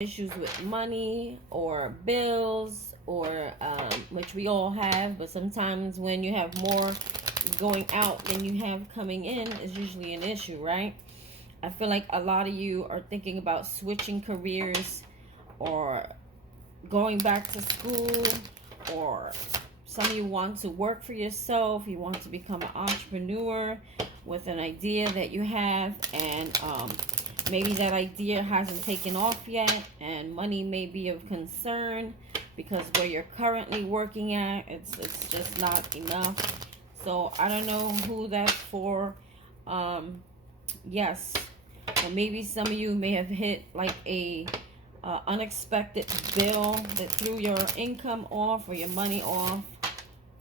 issues with money or bills or which we all have, but sometimes when you have more going out than you have coming in is usually an issue, right? I feel like a lot of you are thinking about switching careers or going back to school, or some of you want to work for yourself. You want to become an entrepreneur with an idea that you have, and maybe that idea hasn't taken off yet, and money may be of concern because where you're currently working at, it's just not enough. So I don't know who that's for. Yes, or maybe some of you may have hit like a unexpected bill that threw your income off or your money off.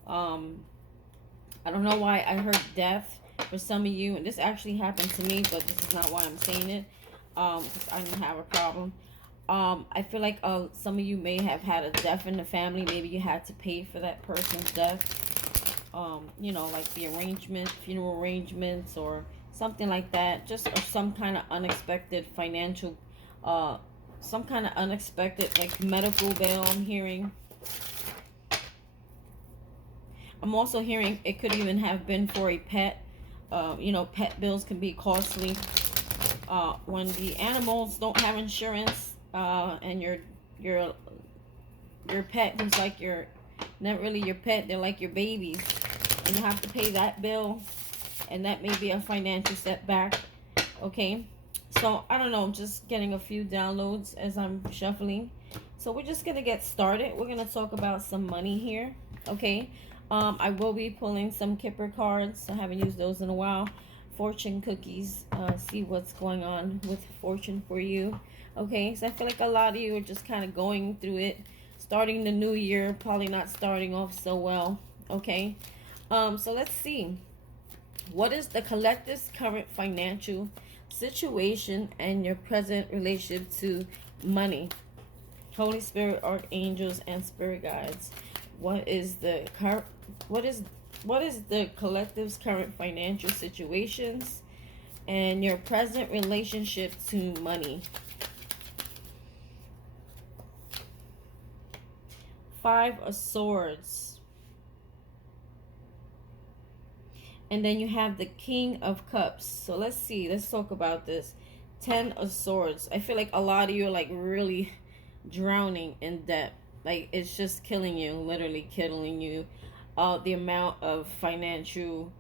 I don't know why I heard death for some of you, and this actually happened to me, but this is not why I'm saying it, because I didn't have a problem. I feel like some of you may have had a death in the family. Maybe you had to pay for that person's death. You know, like the arrangement, funeral arrangements, or something like that. Just or some kind of unexpected financial, some kind of unexpected like medical bill. I'm hearing. I'm also hearing it could even have been for a pet. You know, pet bills can be costly. When the animals don't have insurance, and your pet who's like your, not really your pet, they're like your babies, and you have to pay that bill, and that may be a financial setback. Okay, so I don't know, I'm just getting a few downloads as I'm shuffling. So we're just gonna get started. We're gonna talk about some money here. Okay, I will be pulling some Kipper cards. I haven't used those in a while. Fortune cookies. See what's going on with fortune for you. Okay, so I feel like a lot of you are just kind of going through it, starting the new year, probably not starting off so well. Okay, so let's see. What is the collective's current financial situation and your present relationship to money? Holy Spirit, archangels, and spirit guides. What is the collective's current financial situations and your present relationship to money? Five of Swords. And then you have the King of Cups. So let's see. Let's talk about this. Ten of Swords. I feel like a lot of you are like really drowning in debt. Like it's just killing you. Literally killing you. The amount of financial,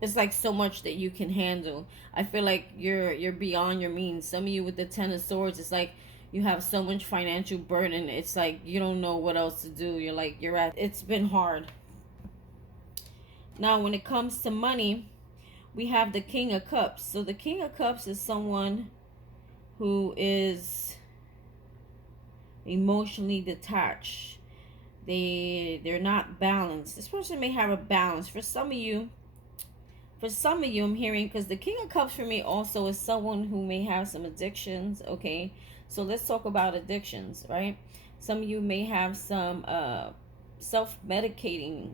it's like so much that you can handle. I feel like you're beyond your means. Some of you with the Ten of Swords, it's like you have so much financial burden. It's like you don't know what else to do. You're at, it's been hard. Now, when it comes to money, we have the King of Cups. So the King of Cups is someone who is emotionally detached. They're not balanced. This person may have a balance. For some of you, I'm hearing, because the King of Cups for me also is someone who may have some addictions. Okay, so let's talk about addictions, right? Some of you may have some self-medicating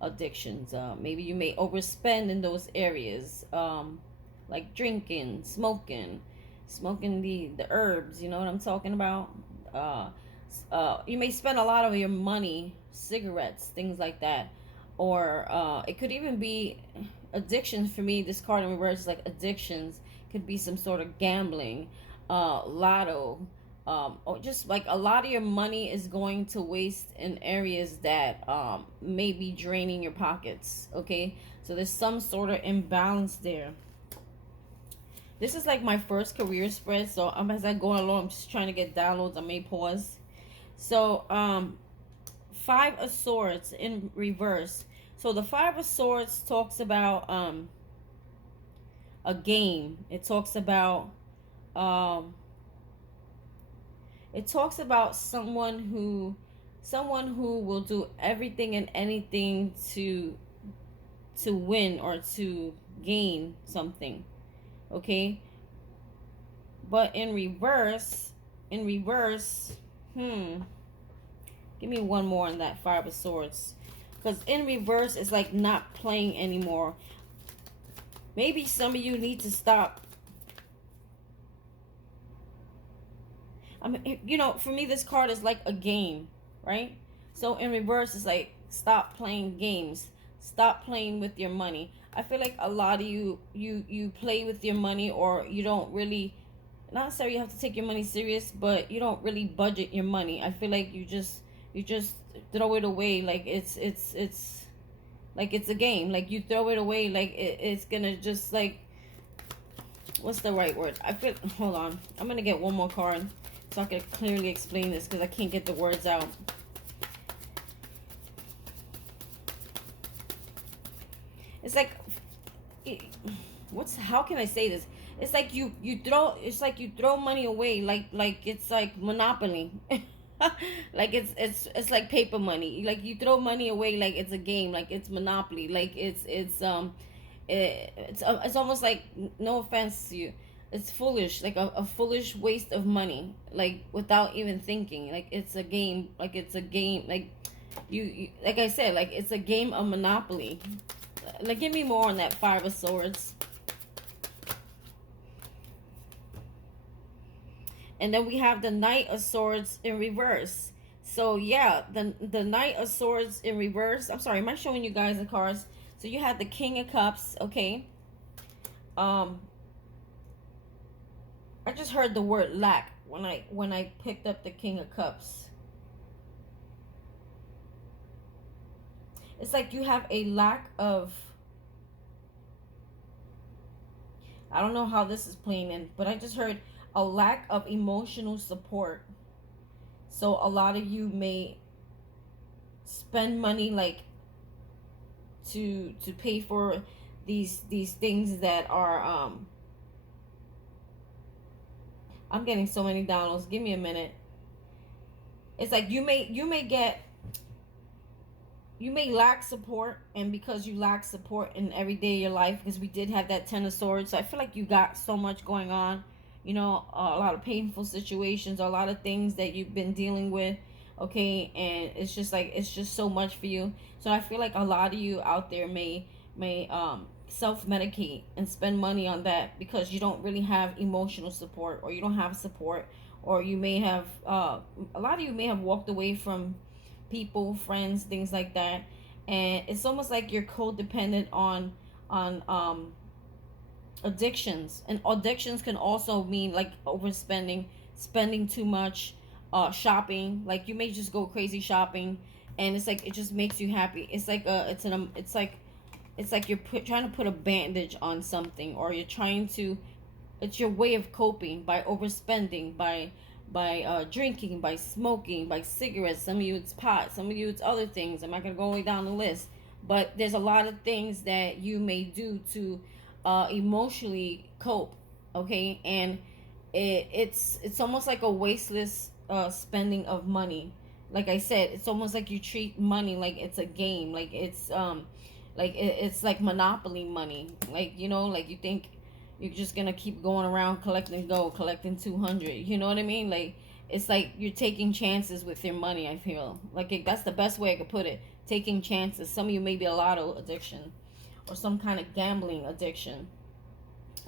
addictions. Maybe you may overspend in those areas, like drinking, smoking the herbs. You know what I'm talking about? You may spend a lot of your money, cigarettes, things like that, or it could even be addictions. For me, this card in reverse is like addictions. Could be some sort of gambling, lotto, or just like a lot of your money is going to waste in areas that may be draining your pockets. Okay, so there's some sort of imbalance there. This is like my first career spread, so as I go along, I'm just trying to get downloads. I may pause. So Five of Swords in reverse. So the Five of Swords talks about a game. It talks about someone who will do everything and anything to win or to gain something. Okay, but in reverse, give me one more on that Five of Swords, because in reverse it's like not playing anymore. Maybe some of you need to stop I mean, you know, for me, this card is like a game, right? So in reverse, it's like, stop playing games. Stop playing with your money. I feel like a lot of you play with your money, or you don't really, not necessarily you have to take your money serious, but you don't really budget your money. I feel like you just throw it away like it's like it's a game. Like you throw it away like it's gonna just like, what's the right word? I feel, hold on. I'm gonna get one more card so I can clearly explain this because I can't get the words out. It's like, how can I say this? It's like it's like you throw money away like it's like Monopoly. Like it's like paper money. Like you throw money away like it's a game, like it's Monopoly, like it's almost like, no offense to you, it's foolish, like a foolish waste of money, like without even thinking. Like it's a game, like it's a game, like you like I said, like it's a game of Monopoly. Like, give me more on that Five of Swords. And then we have the Knight of Swords in reverse. So yeah, the Knight of Swords in reverse. I'm sorry, am I showing you guys the cards? So you have the King of Cups, okay? I just heard the word lack when I picked up the King of Cups. It's like you have a lack of, I don't know how this is playing in, but I just heard a lack of emotional support. So a lot of you may spend money like to pay for these things that are I'm getting so many downloads. Give me a minute. It's like you may lack support, and because you lack support in every day of your life, because we did have that Ten of Swords, so I feel like you got so much going on, you know, a lot of painful situations, a lot of things that you've been dealing with, okay, and it's just like, it's just so much for you. So I feel like a lot of you out there may self-medicate and spend money on that because you don't really have emotional support, or you don't have support, or you may have a lot of you may have walked away from people, friends, things like that, and it's almost like you're codependent on addictions. And addictions can also mean like overspending, spending too much, shopping. Like you may just go crazy shopping, and it's like it just makes you happy. It's like it's like you're trying to put a bandage on something, or you're trying to, it's your way of coping by overspending, by drinking, by smoking, by cigarettes. Some of you it's pot, some of you it's other things. I'm not gonna go all the way down the list, but there's a lot of things that you may do to emotionally cope, okay? And it's almost like a wasteless spending of money. Like I said, it's almost like you treat money like it's a game, like it's it's like Monopoly money. Like, you know, like you think you're just gonna keep going around collecting gold, collecting 200. You know what I mean? Like it's like you're taking chances with your money. I feel like that's the best way I could put it. Taking chances. Some of you may be a lotto addiction, or some kind of gambling addiction.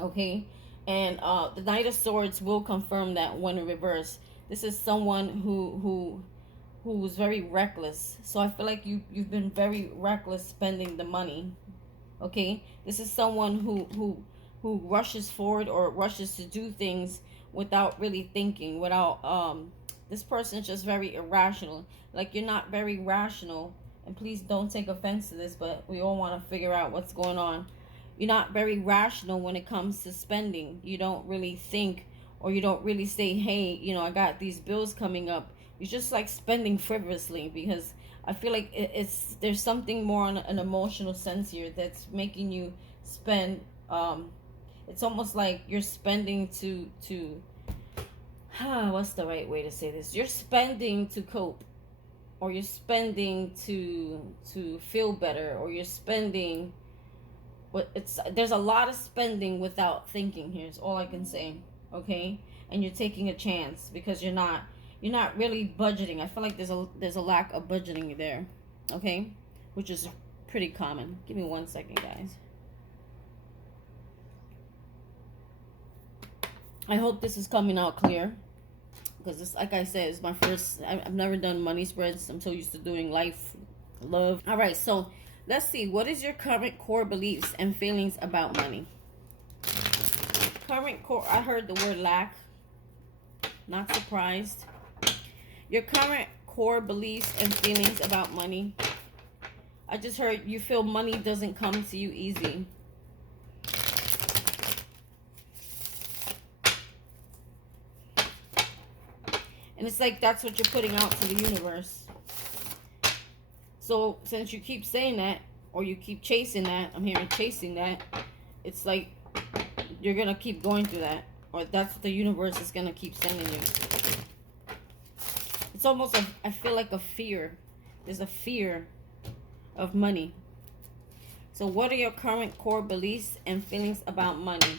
Okay, and the Knight of Swords will confirm that when in reverse. This is someone who's very reckless. So I feel like you've been very reckless spending the money. Okay, this is someone who rushes forward, or rushes to do things without really thinking, without this person's just very irrational. Like you're not very rational, and please don't take offense to this, but we all want to figure out what's going on. You're not very rational when it comes to spending. You don't really think, or you don't really say, hey, you know, I got these bills coming up. You're just like spending frivolously, because I feel like there's something more on an emotional sense here that's making you spend. It's almost like you're spending to what's the right way to say this? You're spending to cope, or you're spending to feel better, or you're spending. But there's a lot of spending without thinking. Here's all I can say, okay? And you're taking a chance because you're not really budgeting. I feel like there's a lack of budgeting there, okay? Which is pretty common. Give me 1 second, guys. I hope this is coming out clear. because it's like I said, it's my first. I've never done money spreads. I'm so used to doing life, love. All right, so let's see. What is your current core beliefs and feelings about money? Current core. I heard the word lack. Not surprised. Your current core beliefs and feelings about money. I just heard you feel money doesn't come to you easy. And it's like that's what you're putting out to the universe. So since you keep saying that, or you keep chasing that, I'm hearing chasing that, it's like you're going to keep going through that. Or that's what the universe is going to keep sending you. It's almost I feel like a fear. There's a fear of money. So what are your current core beliefs and feelings about money?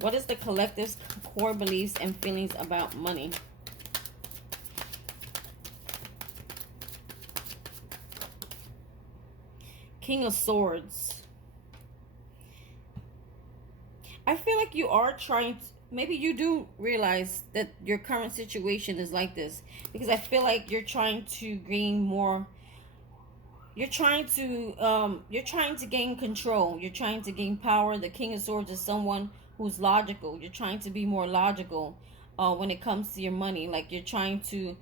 What is the collective's core beliefs and feelings about money? King of Swords. I feel like you are trying to, maybe you do realize that your current situation is like this, because I feel like you're trying to gain more. You're trying to gain control. You're trying to gain power. The King of Swords is someone who's logical. You're trying to be more logical when it comes to your money. Like you're trying to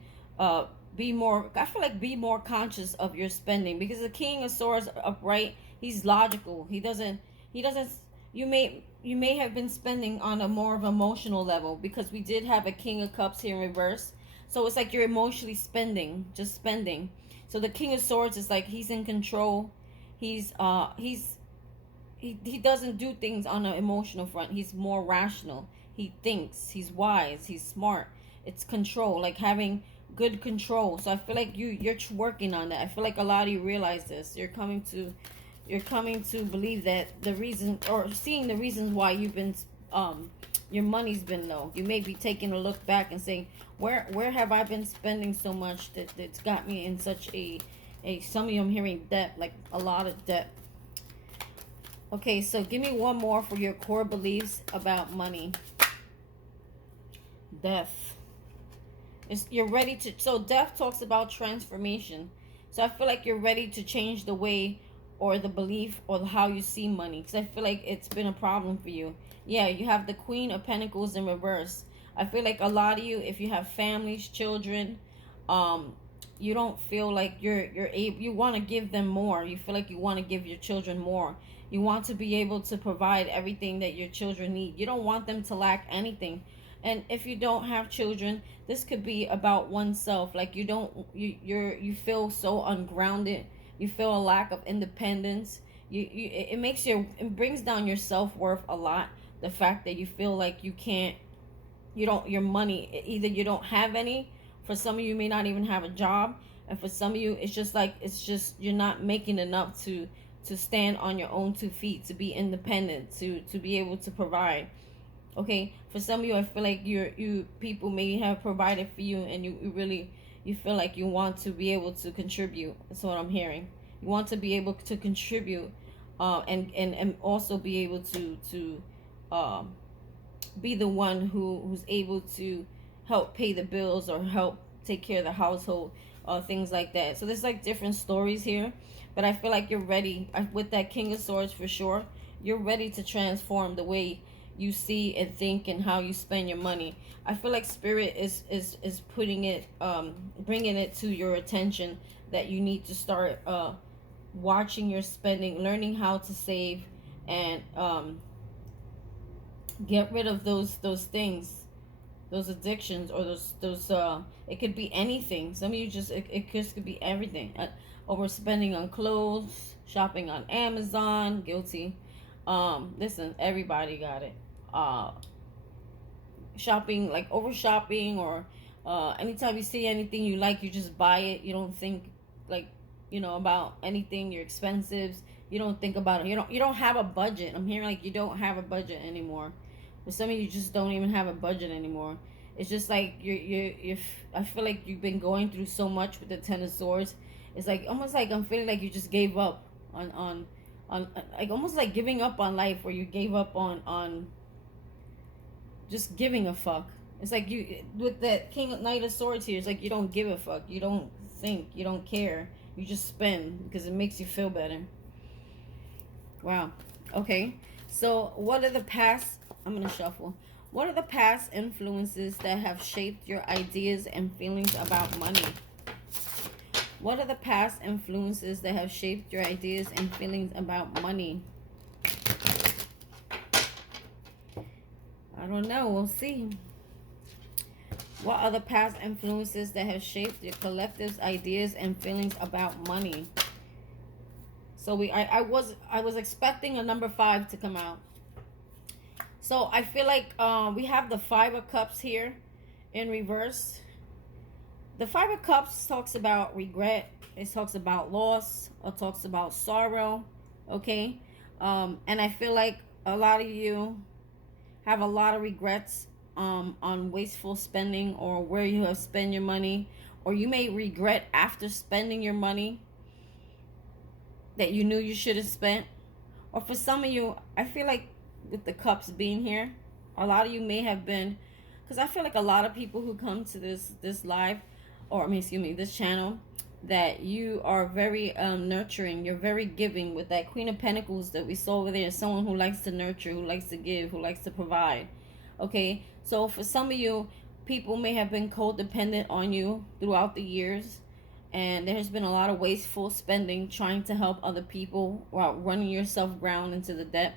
be more, I feel like be more conscious of your spending, because the King of Swords upright, he's logical. He doesn't, you may have been spending on a more of emotional level, because we did have a King of Cups here in reverse. So it's like you're emotionally spending, just spending. So the King of Swords is like he's in control. He doesn't do things on an emotional front. He's more rational. He thinks. He's wise. He's smart. It's control, like having good control. So I feel like you're working on that. I feel like a lot of you realize this. You're coming to believe that the reason, or seeing the reasons why you've been your money's been low. You may be taking a look back and saying, where have I been spending so much that's got me in such a some of you I'm hearing debt, like a lot of debt. Okay, so give me one more for your core beliefs about money. Death. You're ready to, so death talks about transformation. So I feel like you're ready to change the way or the belief or how you see money, because I feel like it's been a problem for you. Yeah, you have the Queen of Pentacles in reverse. I feel like a lot of you, if you have families, children, you don't feel like you're able, you want to give them more. You feel like you want to give your children more. You want to be able to provide everything that your children need. You don't want them to lack anything. And if you don't have children, this could be about oneself. Like you feel so ungrounded. You feel a lack of independence. It brings down your self-worth a lot. The fact that you feel like your money, either you don't have any. For some of you may not even have a job. And for some of you, it's just you're not making enough to stand on your own 2 feet, to be independent, to be able to provide. Okay, for some of you, I feel like you people may have provided for you, and you feel like you want to be able to contribute. That's what I'm hearing. You want to be able to contribute, and also be able to be the one who's able to help pay the bills or help take care of the household, things like that. So there's like different stories here, but I feel like you're ready with that King of Swords for sure. You're ready to transform the way you see and think and how you spend your money. I feel like Spirit is putting it, bringing it to your attention that you need to start watching your spending, learning how to save, and get rid of those things, those addictions, or those it could be anything. Some of you just it just could be everything. Overspending on clothes, shopping on Amazon, guilty. Listen, everybody got it. Shopping, like over shopping, or anytime you see anything you like, you just buy it. You don't think like about anything, your expenses. You don't think about it. You don't have a budget. I'm hearing like you don't have a budget anymore. But some of you just don't even have a budget anymore. It's just like you're I feel like you've been going through so much with the Ten of Swords. It's like almost like I'm feeling like you just gave up on like almost like giving up on life, where you gave up on just giving a fuck. It's like you, with that King Knight of Swords here, it's like you don't give a fuck. You don't think. You don't care. You just spend because it makes you feel better. Wow. Okay. So what are the past, I'm going to shuffle. What are the past influences that have shaped your ideas and feelings about money? What are the past influences that have shaped your ideas and feelings about money? I don't know. We'll see. What are the past influences that have shaped your collective's ideas and feelings about money? So I was expecting a number 5 to come out. So I feel like we have the 5 of Cups here in reverse. The 5 of Cups talks about regret. It talks about loss. It talks about sorrow. Okay. And I feel like a lot of you have a lot of regrets on wasteful spending, or where you have spent your money, or you may regret after spending your money that you knew you should have spent. Or for some of you, I feel like with the Cups being here, a lot of you may have been, because I feel like a lot of people who come to this live, or I mean, excuse me, this channel, that you are very nurturing. You're very giving. With that Queen of Pentacles that we saw over there, someone who likes to nurture, who likes to give, who likes to provide. Okay, so for some of you, people may have been codependent on you throughout the years, and there has been a lot of wasteful spending trying to help other people while running yourself ground into the debt.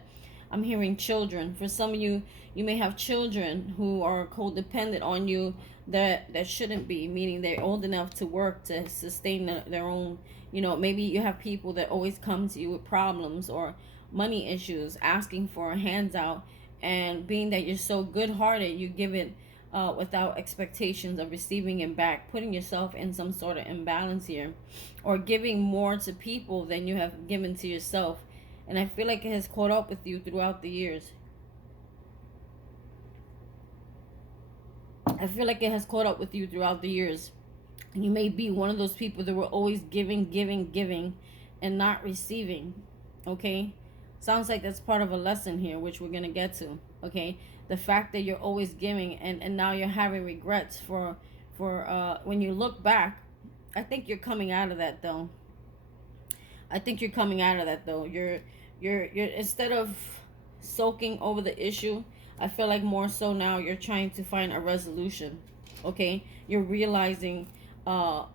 I'm hearing children. For some of you, you may have children who are codependent on you that shouldn't be, meaning they're old enough to work to sustain their own. You know, maybe you have people that always come to you with problems or money issues, asking for a handout, and being that you're so good-hearted, you give it without expectations of receiving it back, putting yourself in some sort of imbalance here, or giving more to people than you have given to yourself. And I feel like it has caught up with you throughout the years. I feel like it has caught up with you throughout the years. You may be one of those people that were always giving, and not receiving. Okay? Sounds like that's part of a lesson here, which we're going to get to. Okay? The fact that you're always giving, and now you're having regrets for when you look back. I think you're coming out of that, though. You're instead of soaking over the issue, I feel like more so now you're trying to find a resolution. Okay? You're realizing all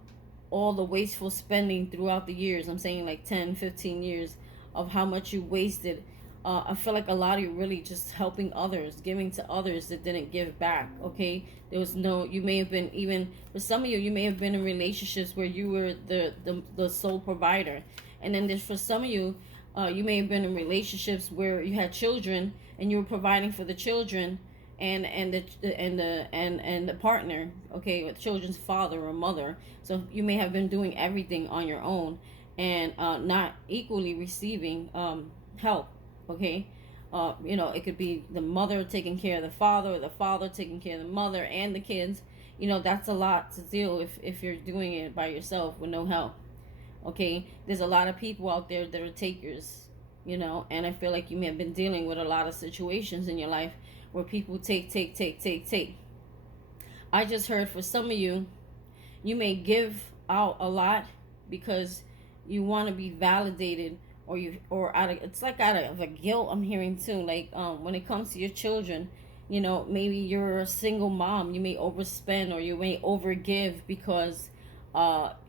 the wasteful spending throughout the years. I'm saying like 10, 15 years of how much you wasted. I feel like a lot of you really just helping others, giving to others that didn't give back. Okay? There was no, you may have been, even for some of you, you may have been in relationships where you were the sole provider. And then there's, for some of you, you may have been in relationships where you had children and you were providing for the children and the partner, okay, with children's father or mother. So you may have been doing everything on your own and not equally receiving help. Okay, you know, it could be the mother taking care of the father, or the father taking care of the mother and the kids. You know, that's a lot to deal if you're doing it by yourself with no help. Okay, there's a lot of people out there that are takers, you know, and I feel like you may have been dealing with a lot of situations in your life where people take. I just heard for some of you, you may give out a lot because you want to be validated, or out of, it's like out of a guilt. I'm hearing too, like when it comes to your children, you know, maybe you're a single mom, you may overspend or you may overgive because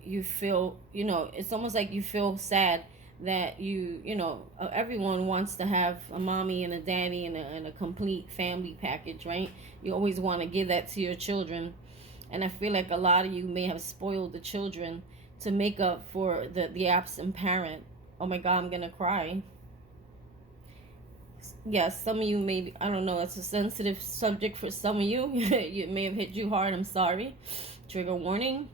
you feel, you know, it's almost like you feel sad that you know, everyone wants to have a mommy and a daddy and a complete family package, right? You always want to give that to your children. And I feel like a lot of you may have spoiled the children to make up for the absent parent. Oh my God, I'm gonna cry. Yes, some of you maybe, I don't know, it's a sensitive subject for some of you. It may have hit you hard, I'm sorry. Trigger warning.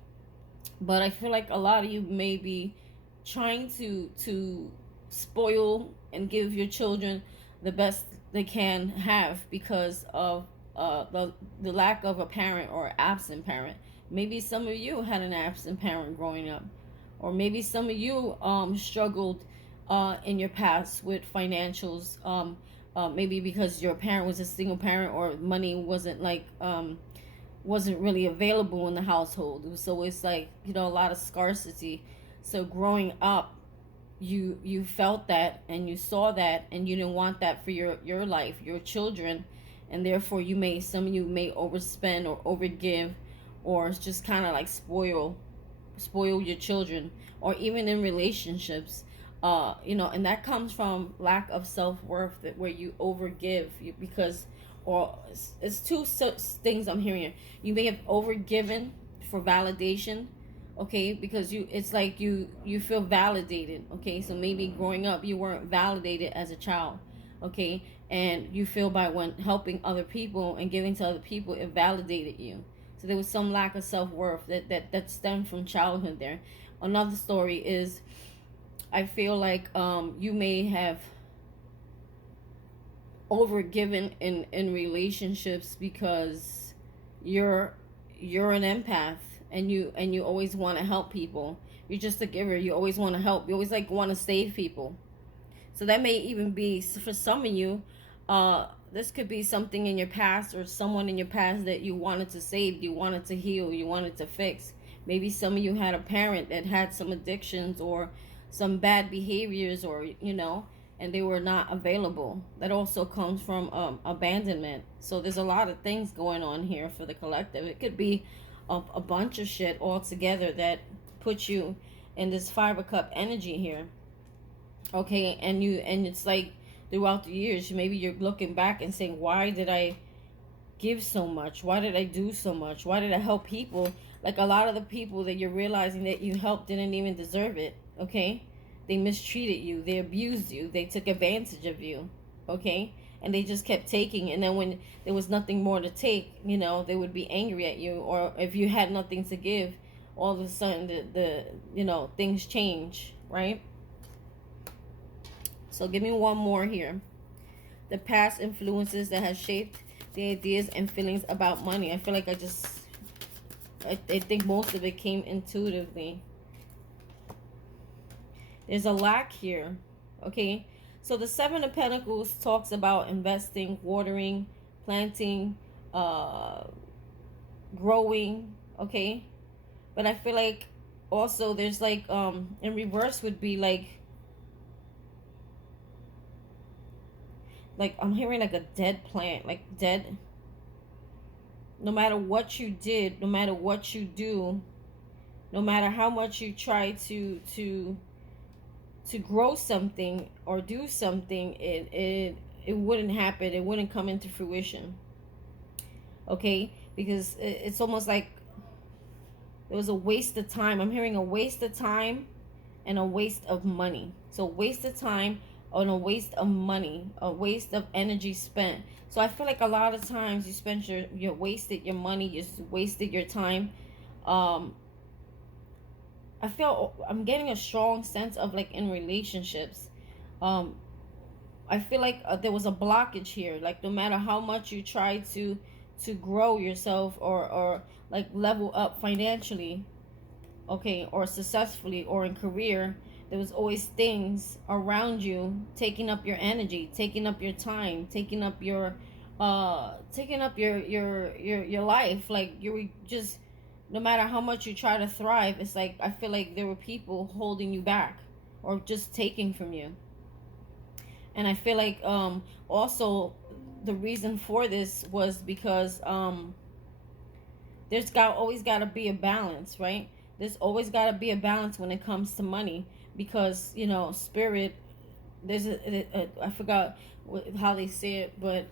But I feel like a lot of you may be trying to spoil and give your children the best they can have because of the lack of a parent or absent parent. Maybe some of you had an absent parent growing up, or maybe some of you struggled in your past with financials, maybe because your parent was a single parent or money wasn't like wasn't really available in the household. So it's like, you know, a lot of scarcity. So growing up, you felt that and you saw that, and you didn't want that for your life, your children, and therefore some of you may overspend or overgive, or just kind of like spoil your children, or even in relationships. You know, and that comes from lack of self-worth, that where you overgive because, or it's two things I'm hearing. You may have overgiven for validation, okay, because it's like you feel validated, okay. So maybe growing up you weren't validated as a child, okay, and you feel by when helping other people and giving to other people, it validated you. So there was some lack of self-worth that stemmed from childhood there. Another story is, I feel like you may have overgiven in relationships because you're an empath, and you always want to help people. You're just a giver. You always want to help. You always like want to save people. So that may even be, for some of you, this could be something in your past, or someone in your past that you wanted to save, you wanted to heal, you wanted to fix. Maybe some of you had a parent that had some addictions or some bad behaviors, or you know, and they were not available. That also comes from abandonment. So there's a lot of things going on here for the collective. It could be a bunch of shit all together that puts you in this 5 of Cup energy here, okay. And it's like throughout the years, maybe you're looking back and saying, why did I give so much? Why did I do so much? Why did I help people? Like, a lot of the people that you're realizing that you helped didn't even deserve it, okay. They mistreated you, they abused you, they took advantage of you, okay. And they just kept taking, and then when there was nothing more to take, you know, they would be angry at you. Or if you had nothing to give, all of a sudden the you know, things change, right? So give me one more here. The past influences that has shaped the ideas and feelings about money. I feel like I think most of it came intuitively. There's a lack here, okay. So the 7 of Pentacles talks about investing, watering, planting, growing, okay. But I feel like also there's like in reverse would be like I'm hearing like a dead plant, like dead. No matter what you did, no matter what you do, no matter how much you try to grow something or do something, it wouldn't happen. It wouldn't come into fruition, okay. Because it's almost like it was a waste of time. I'm hearing a waste of time and a waste of money. So waste of time and a waste of money, a waste of energy spent. So I feel like a lot of times you wasted your money, you wasted your time. I'm getting a strong sense of like in relationships. I feel like there was a blockage here. Like no matter how much you try to grow yourself or like level up financially, okay, or successfully or in career, there was always things around you taking up your energy, taking up your time, taking up your life. Like you were just, no matter how much you try to thrive, it's like I feel like there were people holding you back or just taking from you. And I feel like also the reason for this was because there's always got to be a balance, right? There's always got to be a balance when it comes to money, because you know, spirit, there's I forgot how they say it, but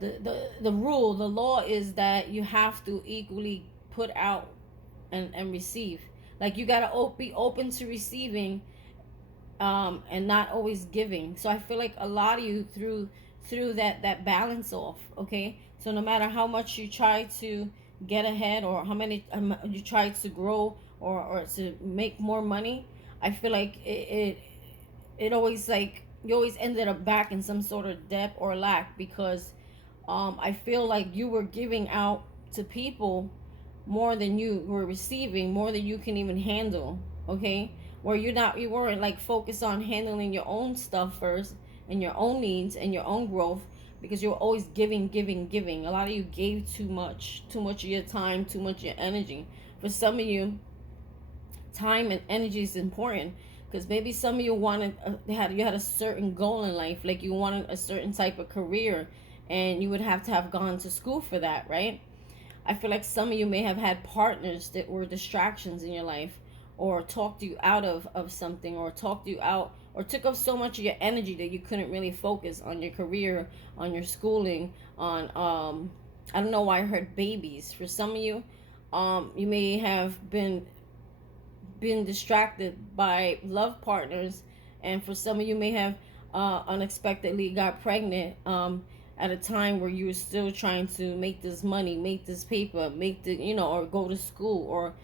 the rule, the law is that you have to equally put out and receive. Like you gotta be open to receiving, and not always giving. So I feel like a lot of you threw that balance off, okay. So no matter how much you try to get ahead, or how many you try to grow or to make more money, I feel like it always, like, you always ended up back in some sort of debt or lack, because I feel like you were giving out to people more than you were receiving, more than you can even handle, okay. Where you weren't like focused on handling your own stuff first and your own needs and your own growth, because you're always giving, giving, giving. A lot of you gave too much of your time, too much of your energy. For some of you, time and energy is important, because maybe some of you wanted you had a certain goal in life, like you wanted a certain type of career, and you would have to have gone to school for that, right? I feel like some of you may have had partners that were distractions in your life, or talked you out of something, or talked you out, or took up so much of your energy that you couldn't really focus on your career, on your schooling, on I don't know why I heard babies. For some of you, you may have been distracted by love partners, and for some of you may have unexpectedly got pregnant at a time where you were still trying to make this money, make this paper, make the, or go to school, or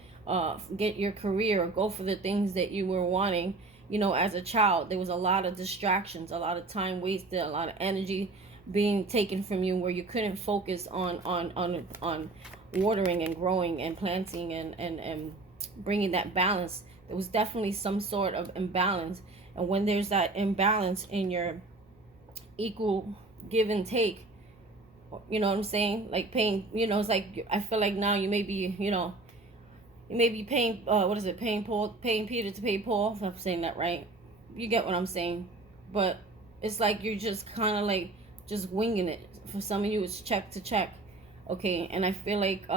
get your career, or go for the things that you were wanting. As a child, there was a lot of distractions, a lot of time wasted, a lot of energy being taken from you, where you couldn't focus on watering and growing and planting and bringing that balance. There was definitely some sort of imbalance, and when there's that imbalance in your equal give and take, you know what I'm saying, like paying, it's like, I feel like now you may be, you may be paying, what is it, paying Peter to pay Paul, if I'm saying that right. You get what I'm saying. But it's like you're just kind of like just winging it. For some of you, it's check to check. Okay, and I feel like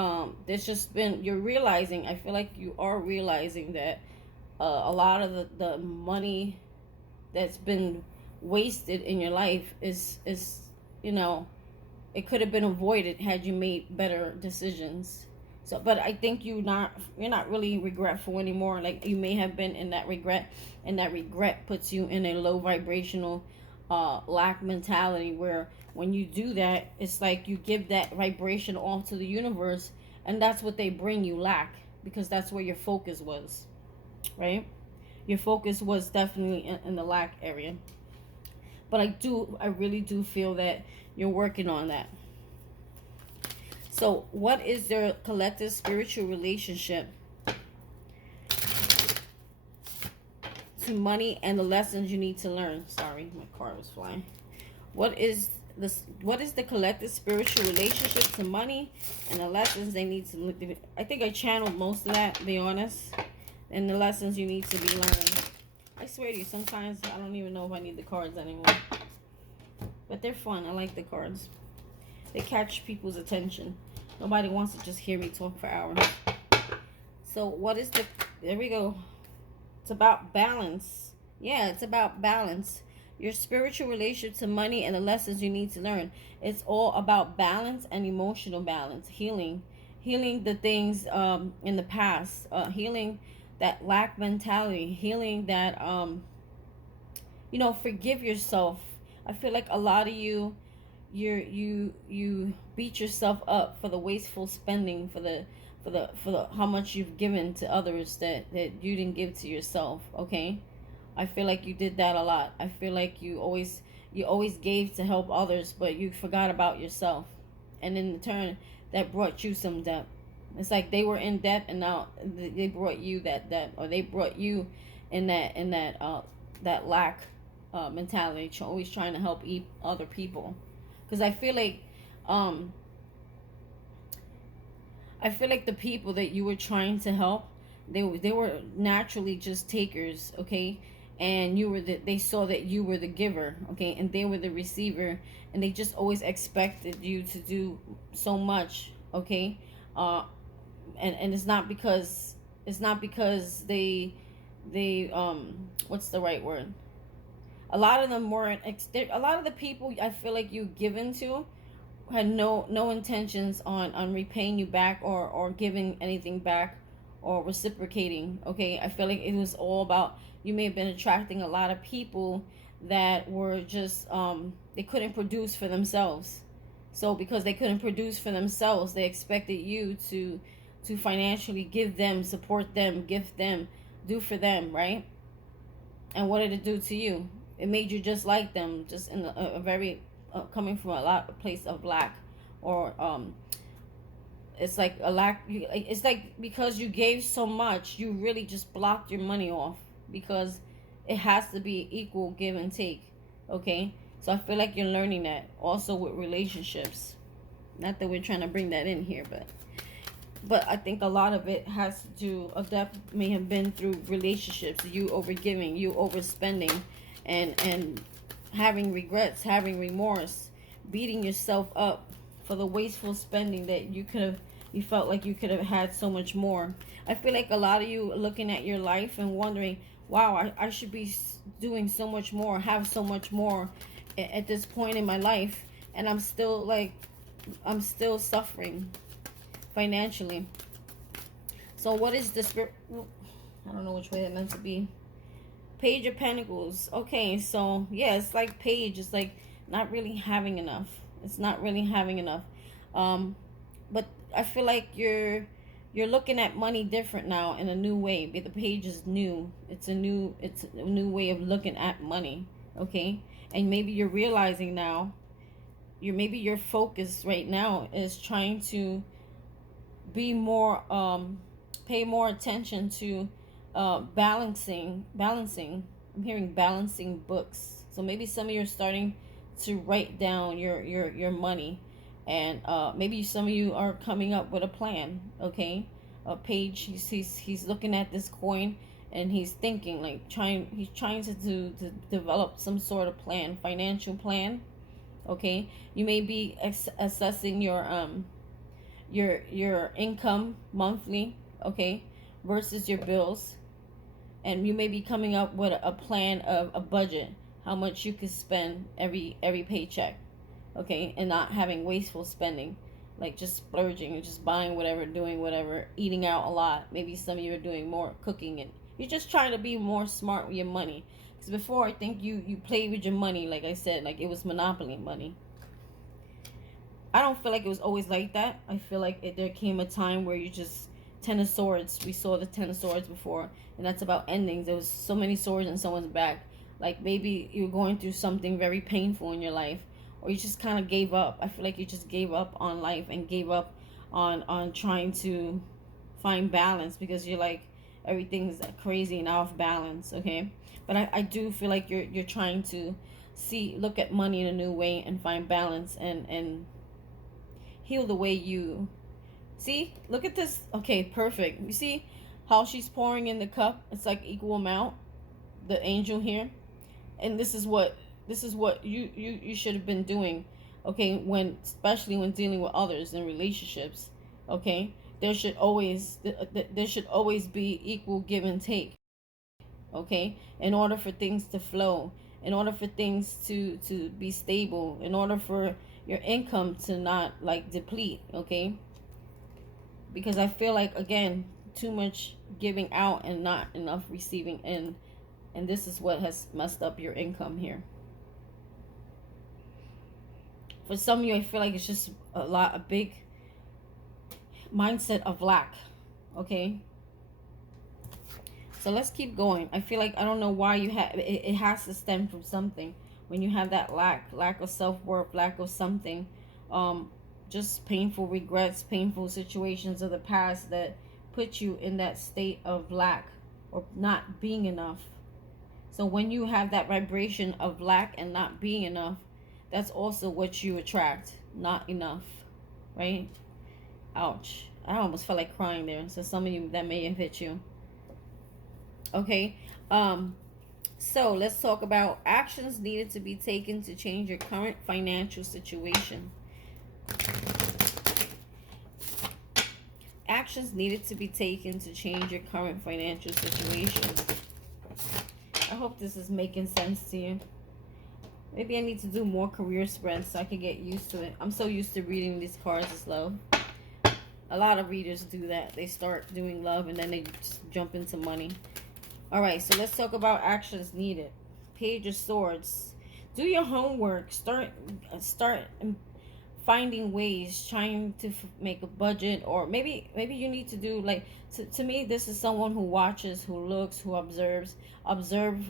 there's just been, I feel like you are realizing that a lot of the money that's been wasted in your life is it could have been avoided had you made better decisions. So, but I think you're not really regretful anymore. Like, you may have been in that regret, and that regret puts you in a low vibrational lack mentality, where when you do that, it's like you give that vibration off to the universe, and that's what they bring you, lack, because that's where your focus was, right? Your focus was definitely in the lack area. But I really do feel that you're working on that. So what is their collective spiritual relationship to money and the lessons you need to learn? Sorry, my car was flying. What is the collective spiritual relationship to money and the lessons they need to learn? I think I channeled most of that, to be honest. And the lessons you need to be learning. I swear to you, sometimes I don't even know if I need the cards anymore. But they're fun. I like the cards. They catch people's attention. Nobody wants to just hear me talk for hours. So there we go. It's about balance. Yeah, it's about balance. Your spiritual relationship to money and the lessons you need to learn. It's all about balance and emotional balance. Healing the things in the past. Healing that lack mentality. Healing that forgive yourself. I feel like a lot of you beat yourself up for the wasteful spending, for the how much you've given to others that you didn't give to yourself. Okay, I feel like you did that a lot. I feel like you always gave to help others, but you forgot about yourself, and in turn that brought you some debt. It's like they were in debt, and now they brought you that debt, or they brought you in that lack mentality, always trying to help other people. Because I feel like the people that you were trying to help, they were naturally just takers, okay? And they saw that you were the giver, okay? And they were the receiver, and they just always expected you to do so much, okay? And it's not because they what's the right word? A lot of them weren't. A lot of the people I feel like you given to had no intentions on repaying you back, or giving anything back, or reciprocating. Okay, I feel like it was all about, you may have been attracting a lot of people that were just they couldn't produce for themselves. So because they couldn't produce for themselves, they expected you to financially give them, support them, gift them, do for them, right? And what did it do to you? It made you just like them, just in a very coming from a place of lack, or it's like a lack. It's like because you gave so much, you really just blocked your money off, because it has to be equal give and take. Okay, So I feel like you're learning that also with relationships. Not that we're trying to bring that in here, but I think a lot of it has to do, that may have been through relationships, you overgiving, you overspending, and having regrets, having remorse, beating yourself up for the wasteful spending that you felt like you could have had so much more. I feel like a lot of you are looking at your life and wondering, wow, I should be doing so much more, have so much more at this point in my life, and I'm still suffering financially. So what is the spirit? I don't know which way that meant to be. Page of Pentacles. Okay, so yeah, it's like Page. It's like not really having enough. It's not really having enough. But I feel like you're looking at money different now in a new way. But the Page is new. It's a new way of looking at money. Okay, and maybe you're realizing now. Maybe your focus right now is trying to be more pay more attention to balancing. I'm hearing balancing books. So maybe some of you are starting to write down your money, and maybe some of you are coming up with a plan. Okay, a Page, he's looking at this coin, and he's thinking like he's trying to develop some sort of plan, financial plan. Okay, you may be assessing your income monthly, okay, versus your bills, and you may be coming up with a plan of a budget, how much you could spend every paycheck, okay, and not having wasteful spending, like just splurging and just buying whatever, doing whatever, eating out a lot. Maybe some of you are doing more cooking, and you're just trying to be more smart with your money. Because before, I think you played with your money, like I said, like it was monopoly money. I don't feel like it was always like that. I feel like there came a time where you just, Ten of Swords, we saw the Ten of Swords before, and that's about endings. There was so many swords in someone's back. Like maybe you're going through something very painful in your life, or you just kind of gave up. I feel like you just gave up on life and gave up on trying to find balance, because you're like, everything's crazy and off balance, okay? But I do feel like you're trying to look at money in a new way and find balance, and heal the way you see. Look at this. Okay, perfect. You see how she's pouring in the cup? It's like equal amount, the angel here. And this is what you should have been doing, okay, especially when dealing with others in relationships. Okay, there should always be equal give and take, okay, in order for things to flow, in order for things to be stable, in order for your income to not like deplete, okay? Because I feel like, again, too much giving out and not enough receiving in, and this is what has messed up your income here. For some of you, I feel like it's just a big mindset of lack, okay? So let's keep going. I feel like, I don't know why you have it has to stem from something. When you have that lack of self-worth, lack of something, just painful regrets, painful situations of the past that put you in that state of lack or not being enough. So when you have that vibration of lack and not being enough, that's also what you attract. Not enough, right? Ouch. I almost felt like crying there. So some of you, that may have hit you. Okay. So let's talk about actions needed to be taken to change your current financial situation. Actions needed to be taken to change your current financial situation. I hope this is making sense to you. Maybe I need to do more career spreads so I can get used to it. I'm so used to reading these cards as love. A lot of readers do that. They start doing love and then they just jump into money. Alright, so let's talk about actions needed. Page of Swords. Do your homework. Start finding ways, trying to make a budget, or maybe you need to do like, to me, this is someone who watches, who looks, who observe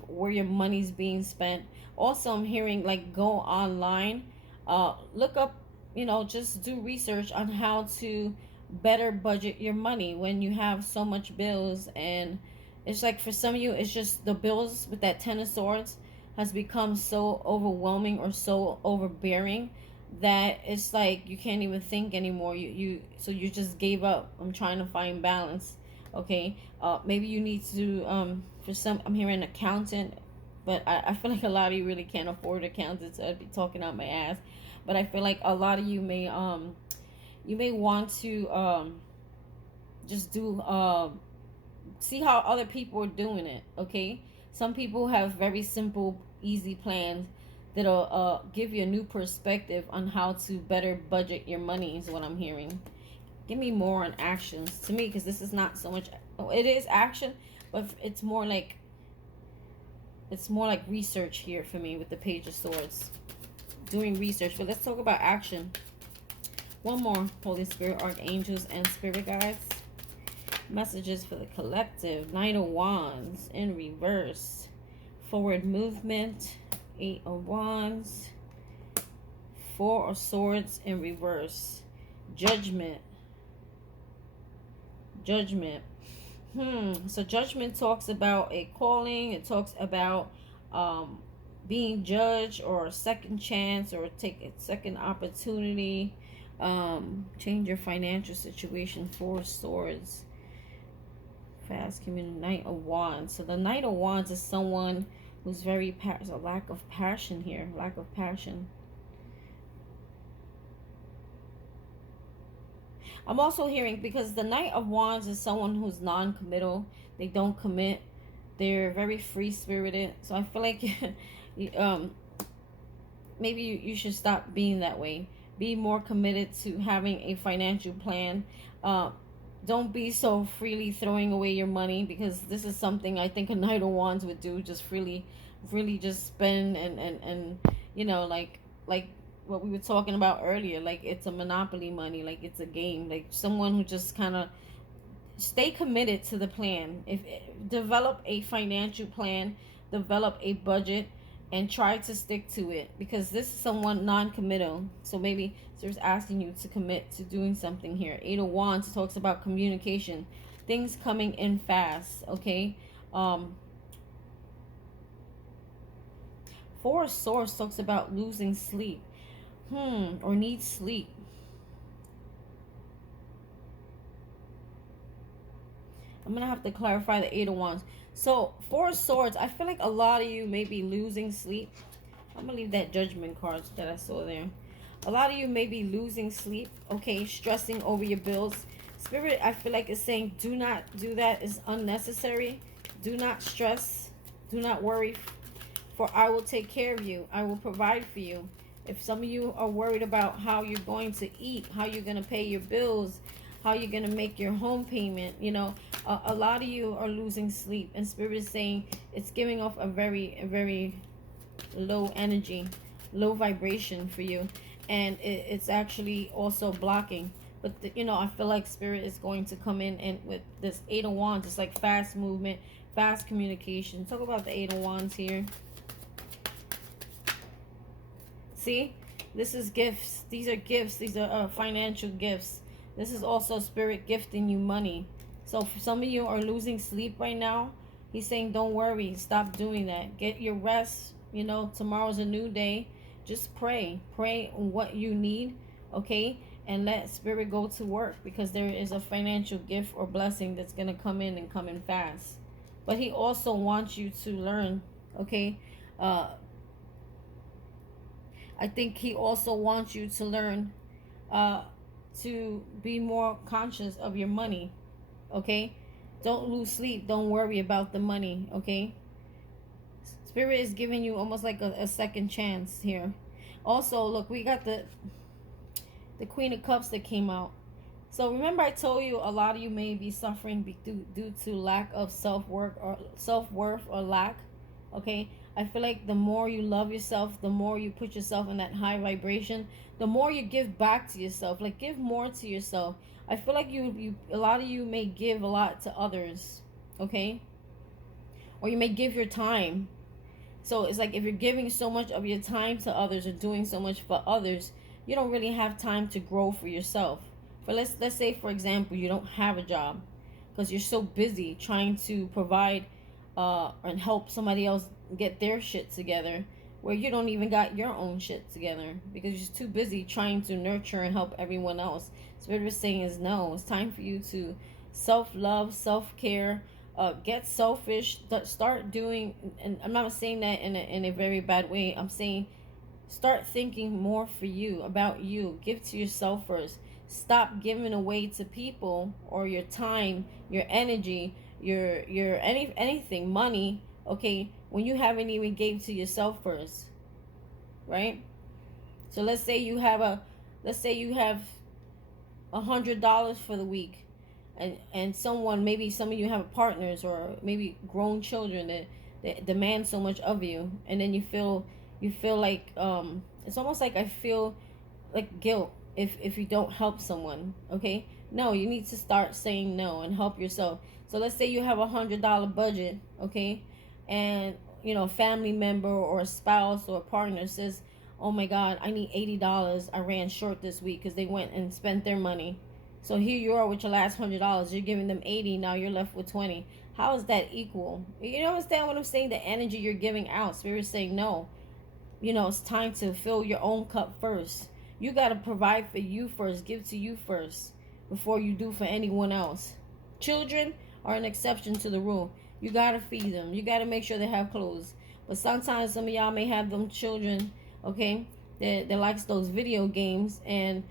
where your money's being spent. Also, I'm hearing like go online, look up, just do research on how to better budget your money when you have so much bills. And it's like, for some of you, it's just the bills with that Ten of Swords. has become so overwhelming or so overbearing that it's like you can't even think anymore. So you just gave up. I'm trying to find balance. Okay. Maybe you need to for some, I'm hearing accountant, but I feel like a lot of you really can't afford accountants, so I'd be talking out my ass. But I feel like a lot of you may want to just do see how other people are doing it. Okay, some people have very simple easy plans that'll give you a new perspective on how to better budget your money, is what I'm hearing. Give me more on actions to me, because this is not so much, oh, it is action, but it's more like research here for me with the Page of Swords, doing research. But let's talk about action. One more, Holy Spirit, Archangels, and Spirit Guides. Messages for the collective. Knight of Wands in reverse. Forward movement. Eight of Wands. Four of Swords in reverse. Judgment. Judgment. So Judgment talks about a calling. It talks about being judged, or a second chance, or take a second opportunity. Change your financial situation. Four of Swords. Fast community. Knight of Wands. So the Knight of Wands is someone who's very there's a lack of passion here. Lack of passion. I'm also hearing, because the Knight of Wands is someone who's non-committal. They don't commit. They're very free-spirited. So I feel like maybe you should stop being that way. Be more committed to having a financial plan. Don't be so freely throwing away your money, because this is something I think a Knight of Wands would do. Just really just spend and you know, like what we were talking about earlier, like it's a monopoly money, like it's a game, like someone who just kind of stay committed to the plan. If develop a financial plan, develop a budget, and try to stick to it, because this is someone non-committal. So maybe there's asking you to commit to doing something here. Eight of Wands talks about communication, things coming in fast. Okay. Four of Swords talks about losing sleep, or need sleep. I'm gonna have to clarify the Eight of Wands. So Four of Swords, I feel like a lot of you may be losing sleep. I'm gonna leave that Judgment card that I saw there. A lot of you may be losing sleep. Okay, stressing over your bills. Spirit, I feel like, is saying, do not do that. It's unnecessary. Do not stress. Do not worry, for I will take care of you. I will provide for you. If some of you are worried about how you're going to eat, how you're going to pay your bills, how you're going to make your home payment, you know, a lot of you are losing sleep. And Spirit is saying it's giving off a very low energy, low vibration for you. And it's actually also blocking. But, you know, I feel like Spirit is going to come in and with this Eight of Wands, it's like fast movement, fast communication. Talk about the Eight of Wands here. See, this is gifts. These are gifts. These are financial gifts. This is also Spirit gifting you money. So for some of you are losing sleep right now, he's saying don't worry. Stop doing that. Get your rest. You know, tomorrow's a new day. Just pray. Pray on what you need, okay? And let Spirit go to work, because there is a financial gift or blessing that's going to come in and come in fast. But he also wants you to learn, okay? I think he also wants you to learn to be more conscious of your money, okay? Don't lose sleep. Don't worry about the money, okay? Spirit is giving you almost like a second chance here. Also, look, we got the Queen of Cups that came out. So remember I told you a lot of you may be suffering due to lack of self-worth or lack, okay? I feel like the more you love yourself, the more you put yourself in that high vibration, the more you give back to yourself. Like, give more to yourself. I feel like a lot of you may give a lot to others, okay? Or you may give your time. So it's like if you're giving so much of your time to others or doing so much for others, you don't really have time to grow for yourself. But let's say, for example, you don't have a job because you're so busy trying to provide and help somebody else get their shit together, where you don't even got your own shit together because you're just too busy trying to nurture and help everyone else. Spirit is saying is no. It's time for you to self-love, self-care, get selfish, start doing, and I'm not saying that in a very bad way. I'm saying start thinking more for you, about you. Give to yourself first. Stop giving away to people or your time, your energy, your anything, money, okay, when you haven't even gave to yourself first, right? So let's say you have $100 for the week, and someone, maybe some of you have partners or maybe grown children that demand so much of you, and then you feel like it's almost like I feel like guilt if you don't help someone. Okay, no, you need to start saying no and help yourself. So let's say you have $100 budget, okay, and a family member or a spouse or a partner says, oh my god, I need $80, I ran short this week, because they went and spent their money. So here you are with your last $100, you're giving them 80, now you're left with 20. How is that equal? You understand what I'm saying? The energy you're giving out, Spirit's saying no. It's time to fill your own cup first. You got to provide for you first. Give to you first before you do for anyone else. Children are an exception to the rule. You got to feed them. You got to make sure they have clothes. But sometimes some of y'all may have them children, okay, that likes those video games, and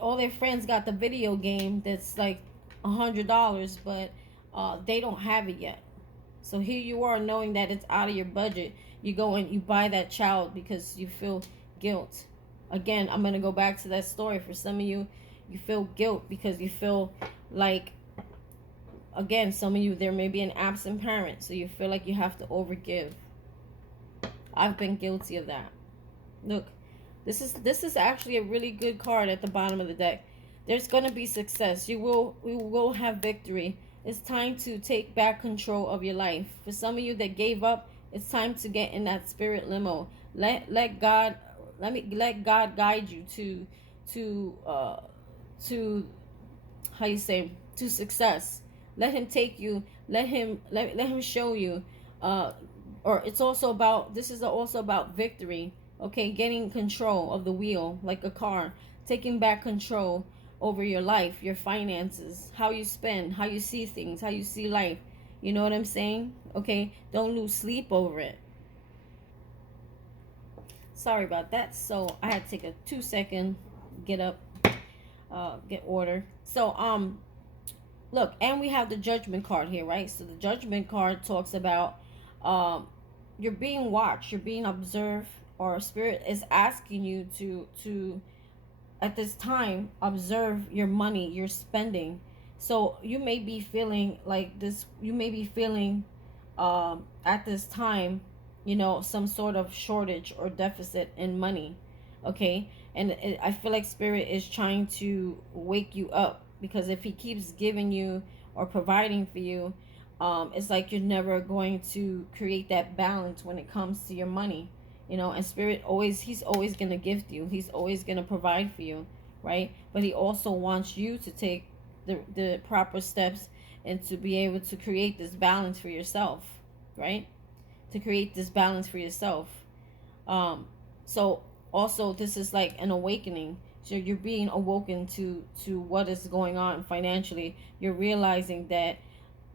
all their friends got the video game that's like $100, but they don't have it yet. So here you are, knowing that it's out of your budget. You go and you buy that child because you feel guilt. Again, I'm going to go back to that story. For some of you, you feel guilt because you feel like, again, some of you, there may be an absent parent, so you feel like you have to overgive. I've been guilty of that. Look, this is actually a really good card at the bottom of the deck. There's going to be success. We will have victory. It's time to take back control of your life. For some of you that gave up, it's time to get in that spirit limo. Let God guide you to how you say, to success. Let him take you. Let him show you. Or it's also about, this is also about victory. Okay, getting control of the wheel like a car, taking back control over your life, your finances, how you spend, how you see things, how you see life. You know what I'm saying? Okay, don't lose sleep over it. Sorry about that. So I had to take a 2-second get up, get order. So look, and we have the Judgment card here, right? So the Judgment card talks about you're being watched, you're being observed, or Spirit is asking you to at this time observe your money, your spending. So you may be feeling like this, you may be feeling at this time, some sort of shortage or deficit in money, okay? And I feel like Spirit is trying to wake you up, because if he keeps giving you or providing for you, it's like you're never going to create that balance when it comes to your money. And Spirit he's always going to gift you. He's always going to provide for you, right? But he also wants you to take the proper steps and to be able to create this balance for yourself, right? To create this balance for yourself. So also this is like an awakening. So you're being awoken to what is going on financially. You're realizing that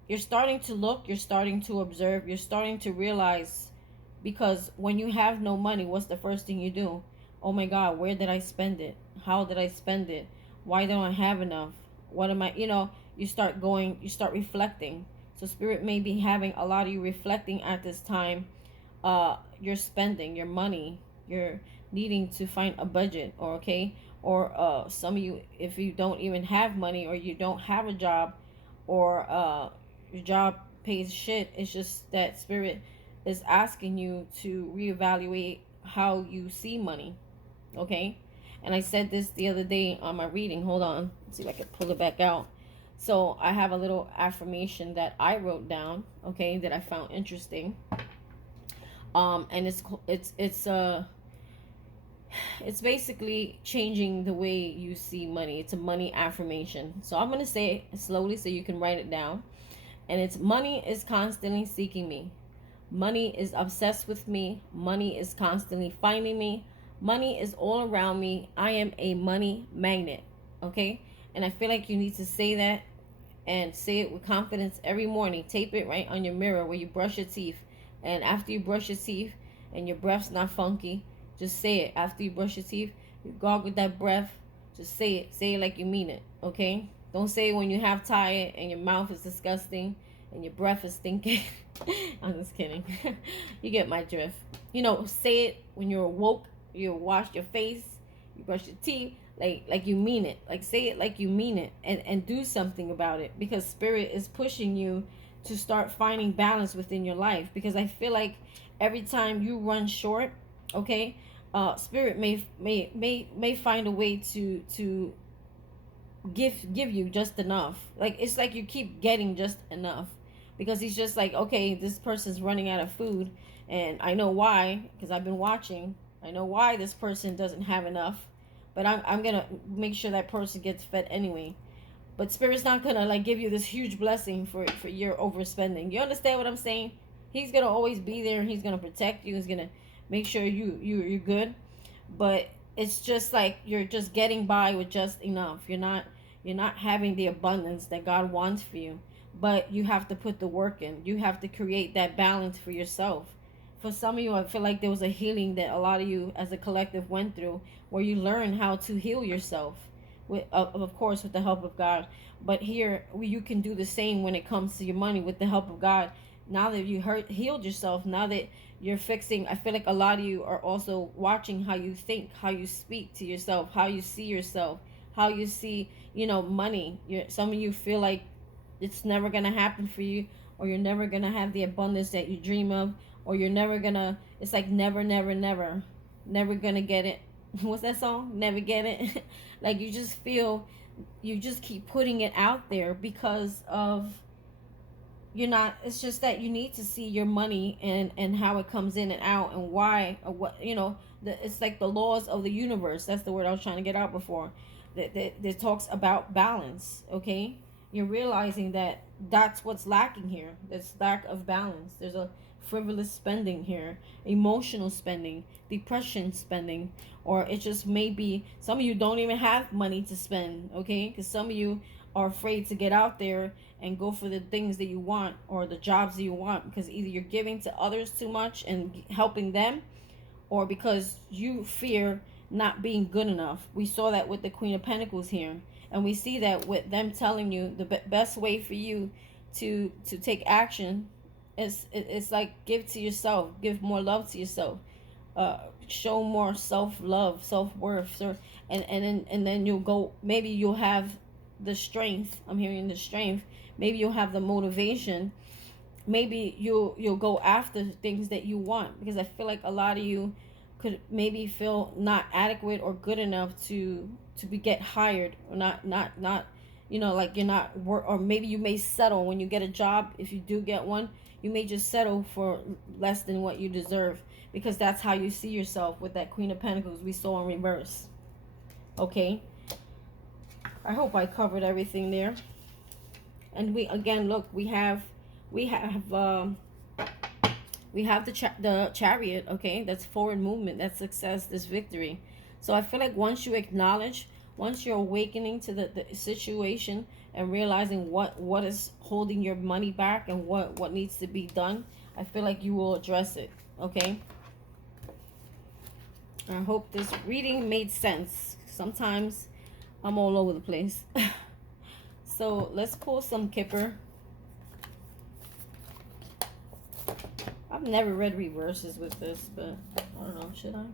you're starting to look, you're starting to observe, you're starting to realize. Because when you have no money, what's the first thing you do? Oh my God, where did I spend it? How did I spend it? Why don't I have enough? What am I, you start reflecting. So Spirit may be having a lot of you reflecting at this time. You're spending your money. You're needing to find a budget, or some of you, if you don't even have money, or you don't have a job, or your job pays shit, it's just that Spirit is asking you to reevaluate how you see money, okay? And I said this the other day on my reading. Hold on, let's see if I can pull it back out. So I have a little affirmation that I wrote down, okay, that I found interesting. And it's basically changing the way you see money. It's a money affirmation. So I'm gonna say it slowly so you can write it down. And it's: money is constantly seeking me. Money is obsessed with me. Money is constantly finding me. Money is all around me. I am a money magnet. Okay? And I feel like you need to say that and say it with confidence every morning. Tape it right on your mirror where you brush your teeth. And after you brush your teeth and your breath's not funky, just say it. After you brush your teeth, you gargle that breath. Just say it. Say it like you mean it. Okay? Don't say it when you have tired and your mouth is disgusting and your breath is stinking. I'm just kidding. You get my drift. You know, say it when you're awoke. You wash your face. You brush your teeth. Like you mean it. Like say it like you mean it, and do something about it, because spirit is pushing you to start finding balance within your life. Because I feel like every time you run short, okay, spirit may find a way to give you just enough. Like it's like you keep getting just enough, because he's just like, okay, this person's running out of food, and I know why, because I've been watching. I know why this person doesn't have enough, but I'm gonna make sure that person gets fed anyway. But spirit's not gonna like give you this huge blessing for your overspending. You understand what I'm saying? He's gonna always be there, and he's gonna protect you. He's gonna make sure you're good. But it's just like you're just getting by with just enough. You're not having the abundance that God wants for you. But you have to put the work in. You have to create that balance for yourself. For some of you, I feel like there was a healing that a lot of you as a collective went through, where you learn how to heal yourself, with of course with the help of God. But here you can do the same when it comes to your money with the help of God. Now that you healed yourself, now that you're fixing, I feel like a lot of you are also watching how you think, how you speak to yourself, how you see yourself, how you see, money. Some of you feel like it's never gonna happen for you, or you're never gonna have the abundance that you dream of, or you're never gonna, it's like never gonna get it. What's that song? Never get it. Like you just feel, you just keep putting it out there because of, you're not, it's just that you need to see your money and how it comes in and out, and why, or what, it's like the laws of the universe. That's the word I was trying to get out before. That talks about balance. Okay, you're realizing that that's what's lacking here. There's lack of balance. There's a frivolous spending here, emotional spending, depression spending, or it just may be some of you don't even have money to spend. Okay, because some of you are afraid to get out there and go for the things that you want, or the jobs that you want, because either you're giving to others too much and helping them, or because you fear not being good enough. We saw that with the Queen of Pentacles here, and we see that with them telling you the best way for you to take action is, it's like, give to yourself, give more love to yourself, show more self-love, self-worth. So, and then you'll go, maybe you'll have the strength. I'm hearing the strength. Maybe you'll have the motivation. Maybe you'll go after things that you want, because I feel like a lot of you could maybe feel not adequate or good enough to get hired, or not like you're not or maybe you may settle when you get a job. If you do get one, you may just settle for less than what you deserve, because that's how you see yourself with that Queen of Pentacles we saw in reverse. Okay, I hope I covered everything there. And we again, look, we have the Chariot. Okay, that's forward movement, that's success, this victory. So I feel like once you acknowledge, once you're awakening to the situation and realizing what is holding your money back and what needs to be done, I feel like you will address it. Okay, I hope this reading made sense. Sometimes I'm all over the place. So let's pull some Kipper. I've never read reverses with this, but I don't know, should I?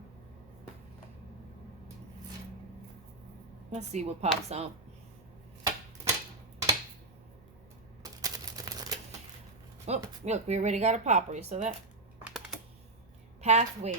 Let's see what pops out. Oh, look, we already got a popper. So that pathway.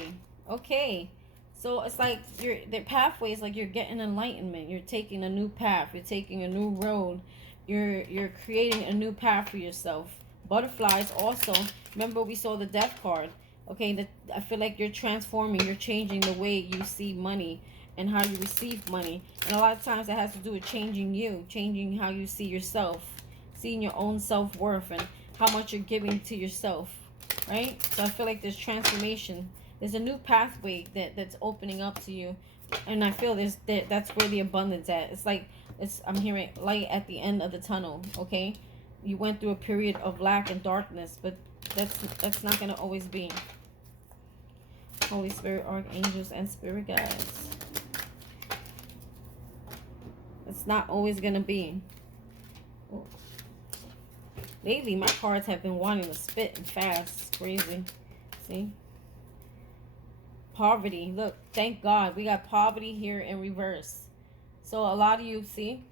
Okay. So it's like the pathway is like you're getting enlightenment. You're taking a new path. You're taking a new road. You're creating a new path for yourself. Butterflies also. Remember we saw the Death card. Okay, I feel like you're transforming. You're changing the way you see money and how you receive money. And a lot of times that has to do with changing you. Changing how you see yourself. Seeing your own self-worth and how much you're giving to yourself. right? So I feel like there's transformation. There's a new pathway that's opening up to you, and I feel that's where the abundance at. It's like I'm hearing light at the end of the tunnel. Okay, you went through a period of lack and darkness, but that's not gonna always be. Holy Spirit, archangels, and spirit guides. It's not always gonna be. Lately, my cards have been wanting to spit and fast. It's crazy. See? Poverty. Look, thank God. We got poverty here in reverse. So a lot of you, see,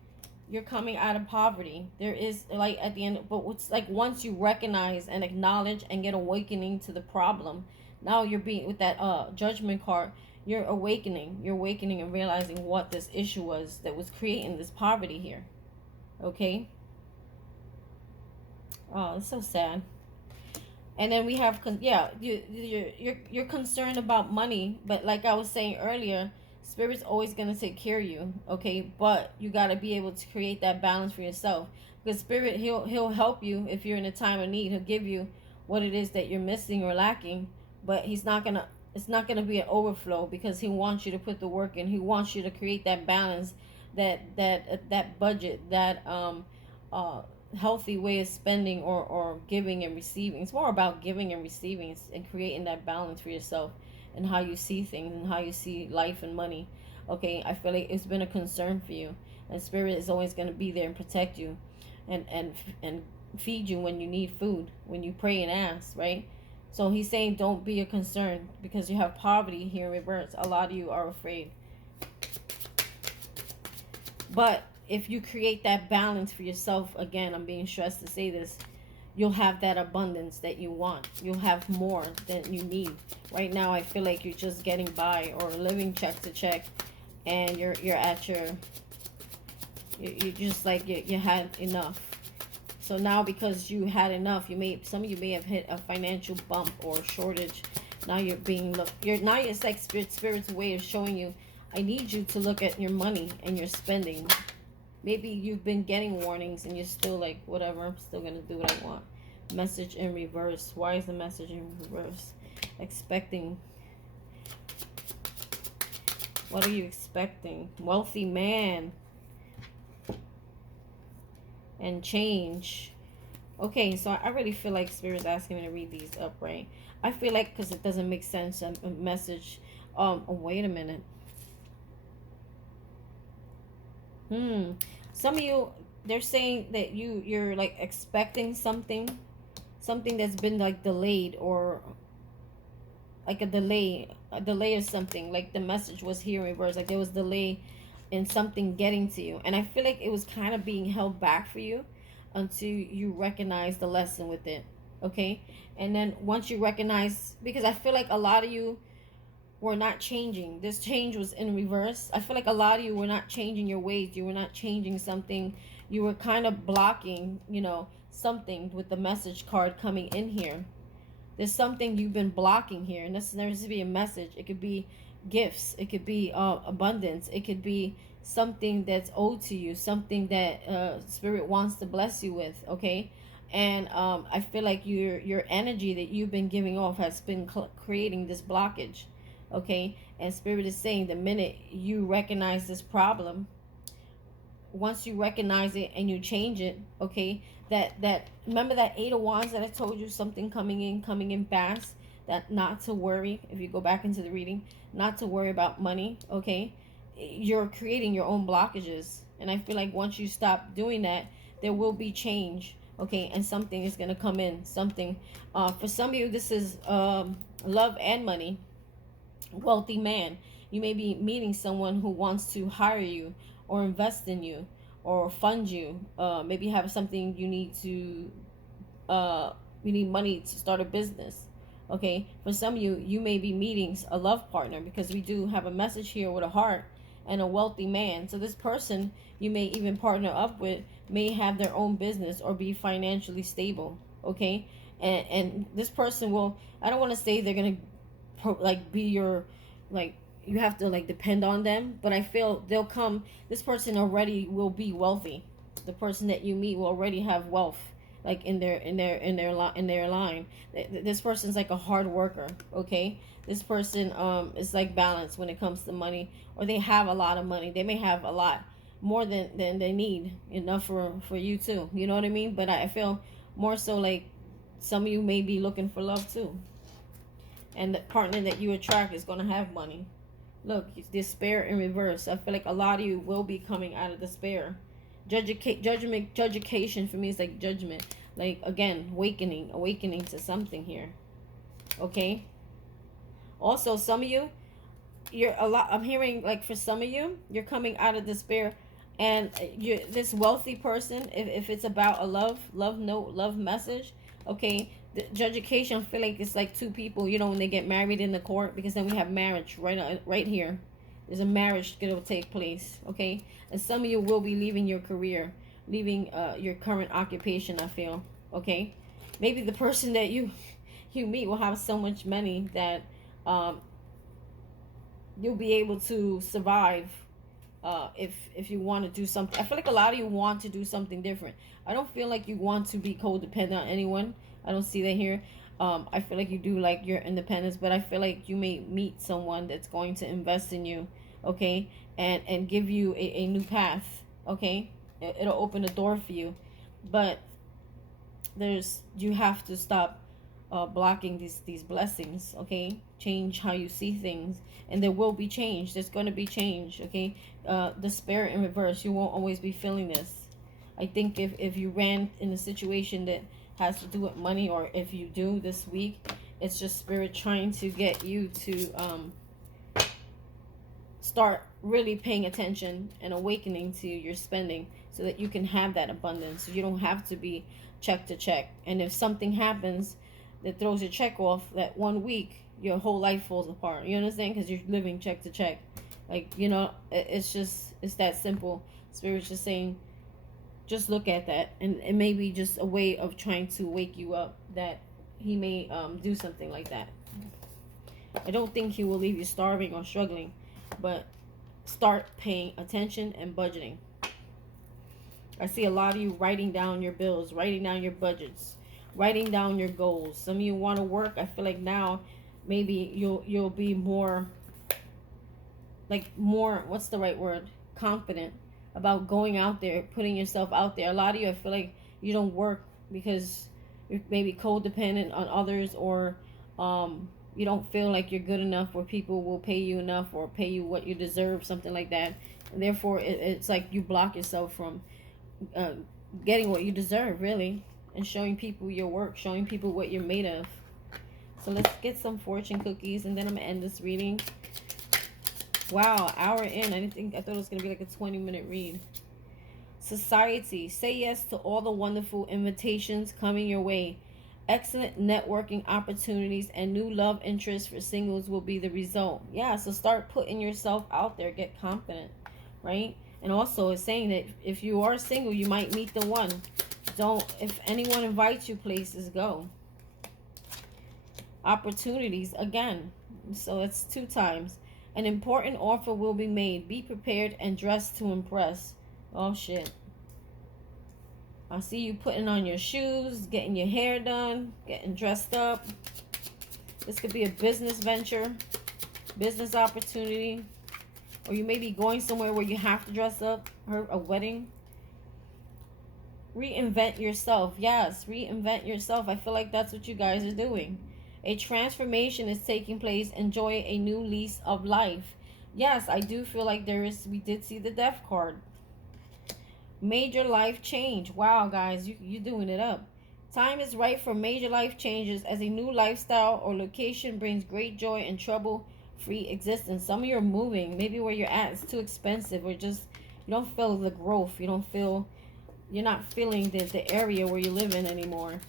you're coming out of poverty. There is like at the end, but it's like once you recognize and acknowledge and get awakening to the problem, now you're being with that judgment card, you're awakening. You're awakening and realizing what this issue was that was creating this poverty here. Okay? Oh, it's so sad. And then we have, yeah, you're concerned about money, but like I was saying earlier, Spirit's always gonna take care of you, okay? But you gotta be able to create that balance for yourself. Because Spirit, he'll help you if you're in a time of need. He'll give you what it is that you're missing or lacking, but he's not gonna. It's not gonna be an overflow because he wants you to put the work in. He wants you to create that balance, that budget, that healthy way of spending or giving and receiving. It's more about giving and receiving and creating that balance for yourself and how you see things and how you see life and money. Okay, I feel like it's been a concern for you, and Spirit is always going to be there and protect you and feed you when you need food, when you pray and ask, right? So he's saying don't be a concern because you have poverty here in reverse. A lot of you are afraid, but if you create that balance for yourself, again, I'm being stressed to say this, you'll have that abundance that you want. You'll have more than you need. Right now, I feel like you're just getting by or living check to check, and you're at your, you just like you had enough. So now because you had enough, some of you may have hit a financial bump or shortage. Now you're being now it's like spirit's way of showing you, I need you to look at your money and your spending. Maybe you've been getting warnings and you're still like, whatever, I'm still going to do what I want. Message in reverse. Why is the message in reverse? Expecting. What are you expecting? Wealthy man. And change. Okay, so I really feel like Spirit's asking me to read these up, right? I feel like because it doesn't make sense, a message. Oh, wait a minute. Some of you, they're saying that you're like expecting something that's been like delayed, or like a delay of something. Like the message was here in reverse, like there was delay in something getting to you, and I feel like it was kind of being held back for you until you recognize the lesson with it. Okay, and then once you recognize, because I feel like a lot of you were not changing. This change was in reverse. I feel like a lot of you were not changing your ways. You were not changing something. You were kind of blocking, something with the message card coming in here. There's something you've been blocking here, and this needs to be a message. It could be gifts. It could be abundance. It could be something that's owed to you, something that Spirit wants to bless you with, okay? And I feel like your energy that you've been giving off has been creating this blockage. Okay, and Spirit is saying the minute you recognize this problem, once you recognize it and you change it, okay, that remember that 8 of Wands that I told you, something coming in fast, that not to worry. If you go back into the reading, not to worry about money, okay? You're creating your own blockages, and I feel like once you stop doing that, there will be change, okay, and something is going to come in, something. For some of you, this is love and money. Wealthy man, you may be meeting someone who wants to hire you or invest in you or fund you. Maybe have something you need to you need money to start a business. Okay, for some of you, you may be meeting a love partner, because we do have a message here with a heart and a wealthy man. So this person you may even partner up with may have their own business or be financially stable. Okay, and this person will, I don't want to say they're gonna like be your, like you have to like depend on them, but I feel they'll come. This person already will be wealthy. The person that you meet will already have wealth. like in their line. This person's like a hard worker, okay? This person is like balanced when it comes to money, or they have a lot of money. They may have a lot more than they need, enough for you too. You know what I mean? But I feel more so like some of you may be looking for love too, and the partner that you attract is gonna have money. Look, despair in reverse. I feel like a lot of you will be coming out of despair. Judgment for me is like judgment. Like, again, awakening to something here. Okay? Also, some of you, I'm hearing, like, for some of you, you're coming out of despair, and you this wealthy person, if it's about a love note, love message, okay, the judgment, I feel like it's like two people, when they get married in the court, because then we have marriage right here. There's a marriage that will take place, okay? And some of you will be leaving your career, leaving your current occupation, I feel, okay? Maybe the person that you meet will have so much money that you'll be able to survive if you want to do something. I feel like a lot of you want to do something different. I don't feel like you want to be codependent on anyone. I don't see that here. I feel like you do like your independence, but I feel like you may meet someone that's going to invest in you, okay, and give you a new path, okay. It'll open a door for you, but you have to stop blocking these blessings, okay. Change how you see things, and there will be change. There's going to be change, okay. The spirit in reverse. You won't always be feeling this. I think if you ran in a situation that has to do with money, or if you do this week, it's just spirit trying to get you to start really paying attention and awakening to your spending, so that you can have that abundance. You don't have to be check to check, and if something happens that throws your check off that 1 week, your whole life falls apart. You understand? Because you're living check to check. Like, it's that simple. Spirit's just saying, just look at that, and it may be just a way of trying to wake you up, that he may do something like that. I don't think he will leave you starving or struggling, but start paying attention and budgeting. I see a lot of you writing down your bills, writing down your budgets, writing down your goals. Some of you want to work. I feel like now maybe you'll be more what's the right word, confident about going out there, putting yourself out there. A lot of you, I feel like you don't work because you're maybe codependent on others, or you don't feel like you're good enough where people will pay you enough or pay you what you deserve, something like that. And therefore, it's like you block yourself from getting what you deserve, really, and showing people your work, showing people what you're made of. So let's get some fortune cookies, and then I'm going to end this reading. Wow, hour in. I thought it was going to be like a 20-minute read. Society. Say yes to all the wonderful invitations coming your way. Excellent networking opportunities and new love interests for singles will be the result. Yeah, so start putting yourself out there. Get confident, right? And also it's saying that if you are single, you might meet the one. If anyone invites you places, go. Opportunities, again. So it's 2 times. An important offer will be made. Be prepared and dressed to impress. Oh, shit. I see you putting on your shoes, getting your hair done, getting dressed up. This could be a business venture, business opportunity. Or you may be going somewhere where you have to dress up, or a wedding. Reinvent yourself. Yes, reinvent yourself. I feel like that's what you guys are doing. A transformation is taking place. Enjoy a new lease of life. Yes, I do feel like we did see the death card. Major life change. Wow, guys, you're doing it up. Time is right for major life changes, as a new lifestyle or location brings great joy and trouble-free existence. Some of you are moving. Maybe where you're at is too expensive, or just you don't feel the growth. You're not feeling the area where you live in anymore.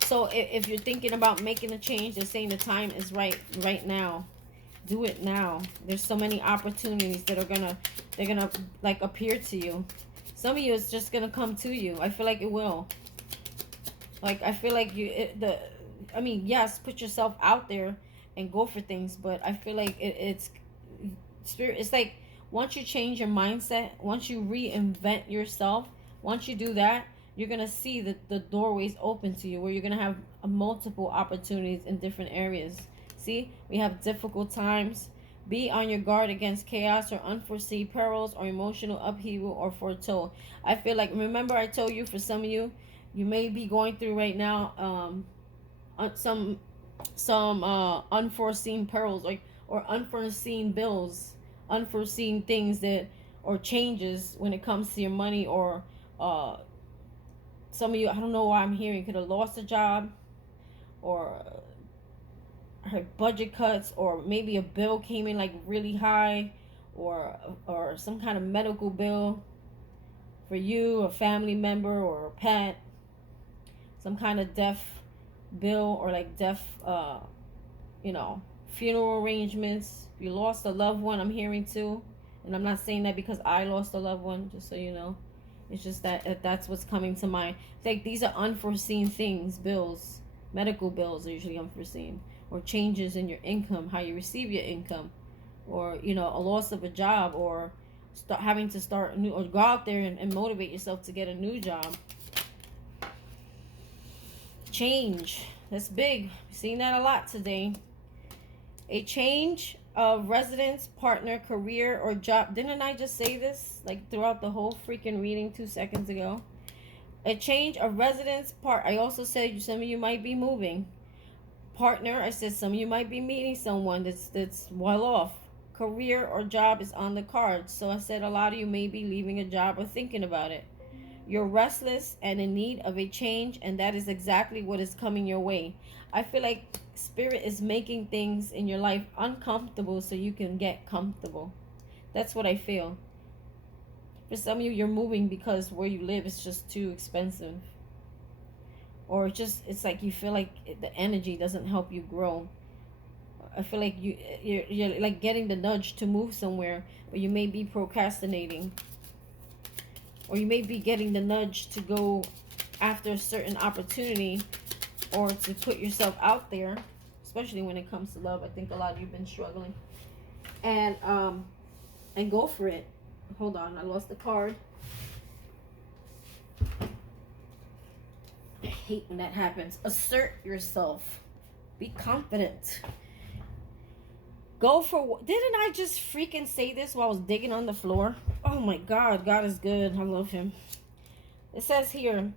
So if you're thinking about making a change, they're saying the time is right now. Do it now. There's so many opportunities that they're gonna like appear to you. Some of you, it's just gonna come to you. I feel like it will. Like, I feel like yes, put yourself out there and go for things, but I feel like it's spirit. It's like once you change your mindset, once you reinvent yourself, Once you do that, you're going to see that the doorways open to you, where you're going to have multiple opportunities in different areas. See, we have difficult times. Be on your guard against chaos or unforeseen perils or emotional upheaval or foretold. I feel like, remember I told you, for some of you, you may be going through right now some unforeseen perils, or unforeseen bills, unforeseen things that, or changes when it comes to your money, or some of you, I don't know why I'm hearing, could have lost a job, or her budget cuts, or maybe a bill came in like really high, or some kind of medical bill for you, a family member, or a pet, some kind of death bill, or like death funeral arrangements. You lost a loved one, I'm hearing too. And I'm not saying that because I lost a loved one, just so you know. It's just that that's what's coming to mind. Like, these are unforeseen things. Bills, medical bills are usually unforeseen, or changes in your income, how you receive your income, or a loss of a job, or having to start a new, or go out there and motivate yourself to get a new job. Change, that's big. Seeing that a lot today. A change of residence, partner, career, or job. Didn't I just say this like throughout the whole freaking reading 2 seconds ago? A change of residence, I also said some of you might be moving. Partner, I said some of you might be meeting someone that's well off. Career or job is on the cards. So I said a lot of you may be leaving a job or thinking about it. You're restless and in need of a change, and that is exactly what is coming your way. I feel like Spirit is making things in your life uncomfortable so you can get comfortable. That's what I feel. For some of you, you're moving because where you live is just too expensive. Or it's like you feel like the energy doesn't help you grow. I feel like you're like getting the nudge to move somewhere, but you may be procrastinating. Or you may be getting the nudge to go after a certain opportunity, or to put yourself out there, especially when it comes to love. I think a lot of you have been struggling. And go for it. Hold on, I lost the card. I hate when that happens. Assert yourself. Be confident. Go for didn't I just freaking say this while I was digging on the floor? Oh my God, God is good. I love him. It says here,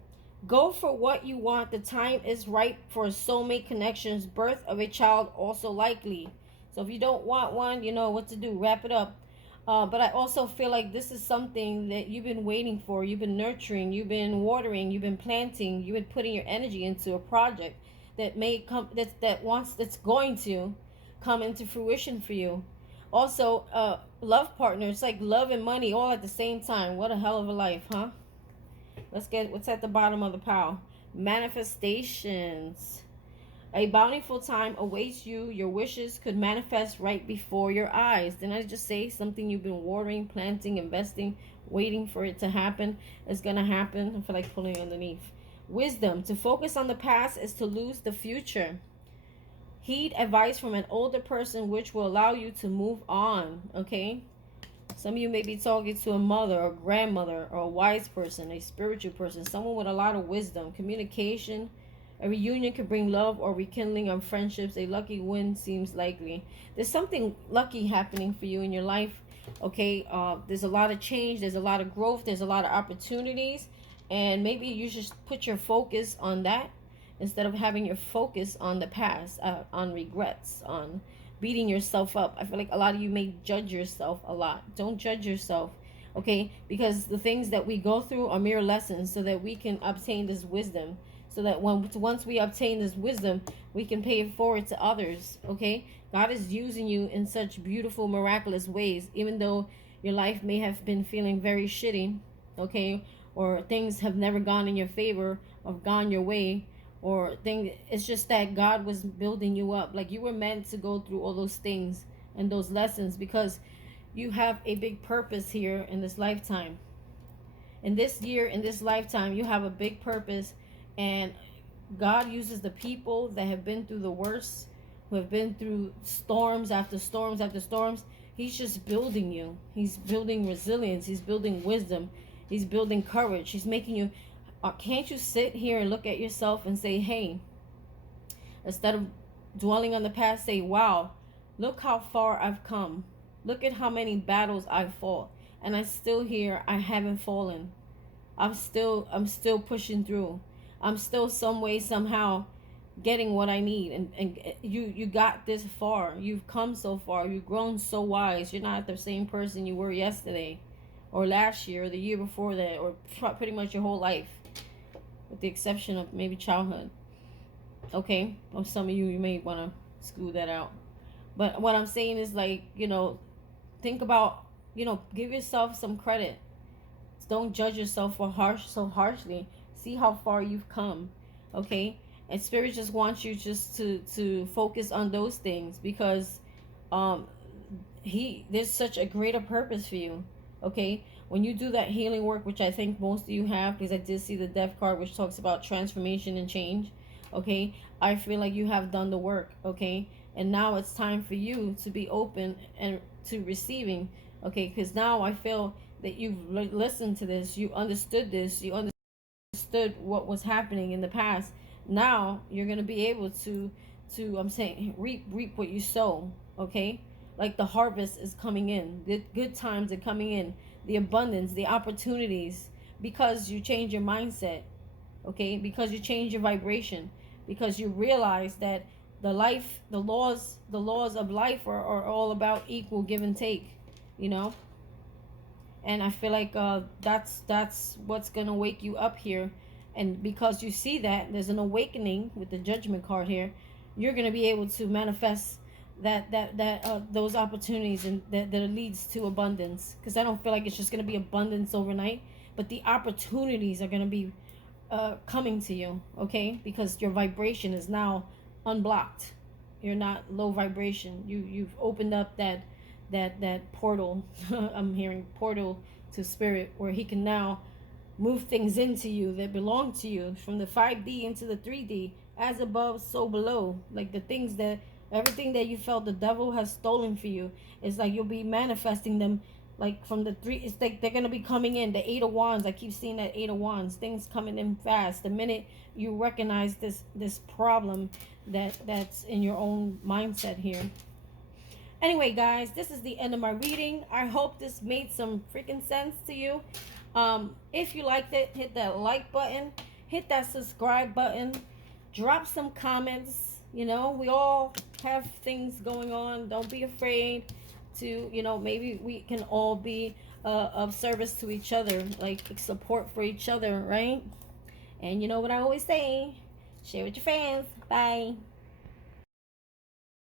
go for what you want. The time is ripe for soulmate connections. Birth of a child also likely. So if you don't want one, you know what to do. Wrap it up. But I also feel like this is something that you've been waiting for. You've been nurturing. You've been watering. You've been planting. You've been putting your energy into a project that may come. That's going to come into fruition for you. Also, love partners, like love and money all at the same time. What a hell of a life, huh? Let's get what's at the bottom of the pile. Manifestations. A bountiful time awaits you. Your wishes could manifest right before your eyes. Didn't I just say something you've been watering, planting, investing, waiting for it to happen? It's going to happen. I feel like pulling underneath. Wisdom. To focus on the past is to lose the future. Heed advice from an older person, which will allow you to move on. Okay? Some of you may be talking to a mother or grandmother or a wise person, a spiritual person, someone with a lot of wisdom. Communication. A reunion could bring love or rekindling of friendships. A lucky win seems likely. There's something lucky happening for you in your life. Okay? There's a lot of change. There's a lot of growth. There's a lot of opportunities. And maybe you just put your focus on that instead of having your focus on the past, on regrets, on beating yourself up. I feel like a lot of you may judge yourself a lot. Don't judge yourself, okay? Because the things that we go through are mere lessons so that we can obtain this wisdom. So that once we obtain this wisdom, we can pay it forward to others, okay? God is using you in such beautiful, miraculous ways, even though your life may have been feeling very shitty, okay? Or things have never gone in your favor or gone your way. Or it's just that God was building you up. Like, you were meant to go through all those things and those lessons because you have a big purpose here in this lifetime. In this year, in this lifetime, you have a big purpose, and God uses the people that have been through the worst, who have been through storms after storms after storms. He's just building you. He's building resilience. He's building wisdom. He's building courage. He's making you, can't you sit here and look at yourself and say, hey, instead of dwelling on the past, say, wow, look how far I've come. Look at how many battles I've fought. And I'm still here. I haven't fallen. I'm still pushing through. I'm still some way, somehow getting what I need. And you got this far. You've come so far. You've grown so wise. You're not the same person you were yesterday or last year or the year before that, or pretty much your whole life, with the exception of maybe childhood. Okay? Or some of you may want to screw that out. But what I'm saying is, like, think about, give yourself some credit. Don't judge yourself so harshly. See how far you've come. Okay? And Spirit just wants you just to focus on those things, because there's such a greater purpose for you. Okay? When you do that healing work, which I think most of you have, because I did see the Death card, which talks about transformation and change. Okay? I feel like you have done the work. Okay? And now it's time for you to be open and to receiving. Okay? Because now I feel that you've listened to this, you understood this, you understood what was happening in the past. Now you're going to be able to I'm saying, reap what you sow. Okay? Like the harvest is coming in, the good times are coming in, the abundance, the opportunities, because you change your mindset. Okay? Because you change your vibration, because you realize that the laws of life are all about equal give and take. And I feel like that's what's gonna wake you up here. And because you see that there's an awakening with the Judgment card here, you're gonna be able to manifest those opportunities, and that leads to abundance. Because I don't feel like it's just gonna be abundance overnight, but the opportunities are gonna be coming to you. Okay? Because your vibration is now unblocked. You're not low vibration. You've opened up that portal. I'm hearing portal to Spirit, where he can now move things into you that belong to you, from the 5D into the 3D, as above so below. Like everything that you felt the devil has stolen for you, it's like you'll be manifesting them, like from the 3. It's like they're gonna be coming in. The 8 of Wands, I keep seeing that 8 of Wands, things coming in fast the minute you recognize this problem that's in your own mindset here. Anyway, guys, this is the end of my reading. I hope this made some freaking sense to you. If you liked it, hit that like button, hit that subscribe button, drop some comments. We all have things going on. Don't be afraid to, maybe we can all be of service to each other, like support for each other, right? And you know what I always say, share with your fans. Bye.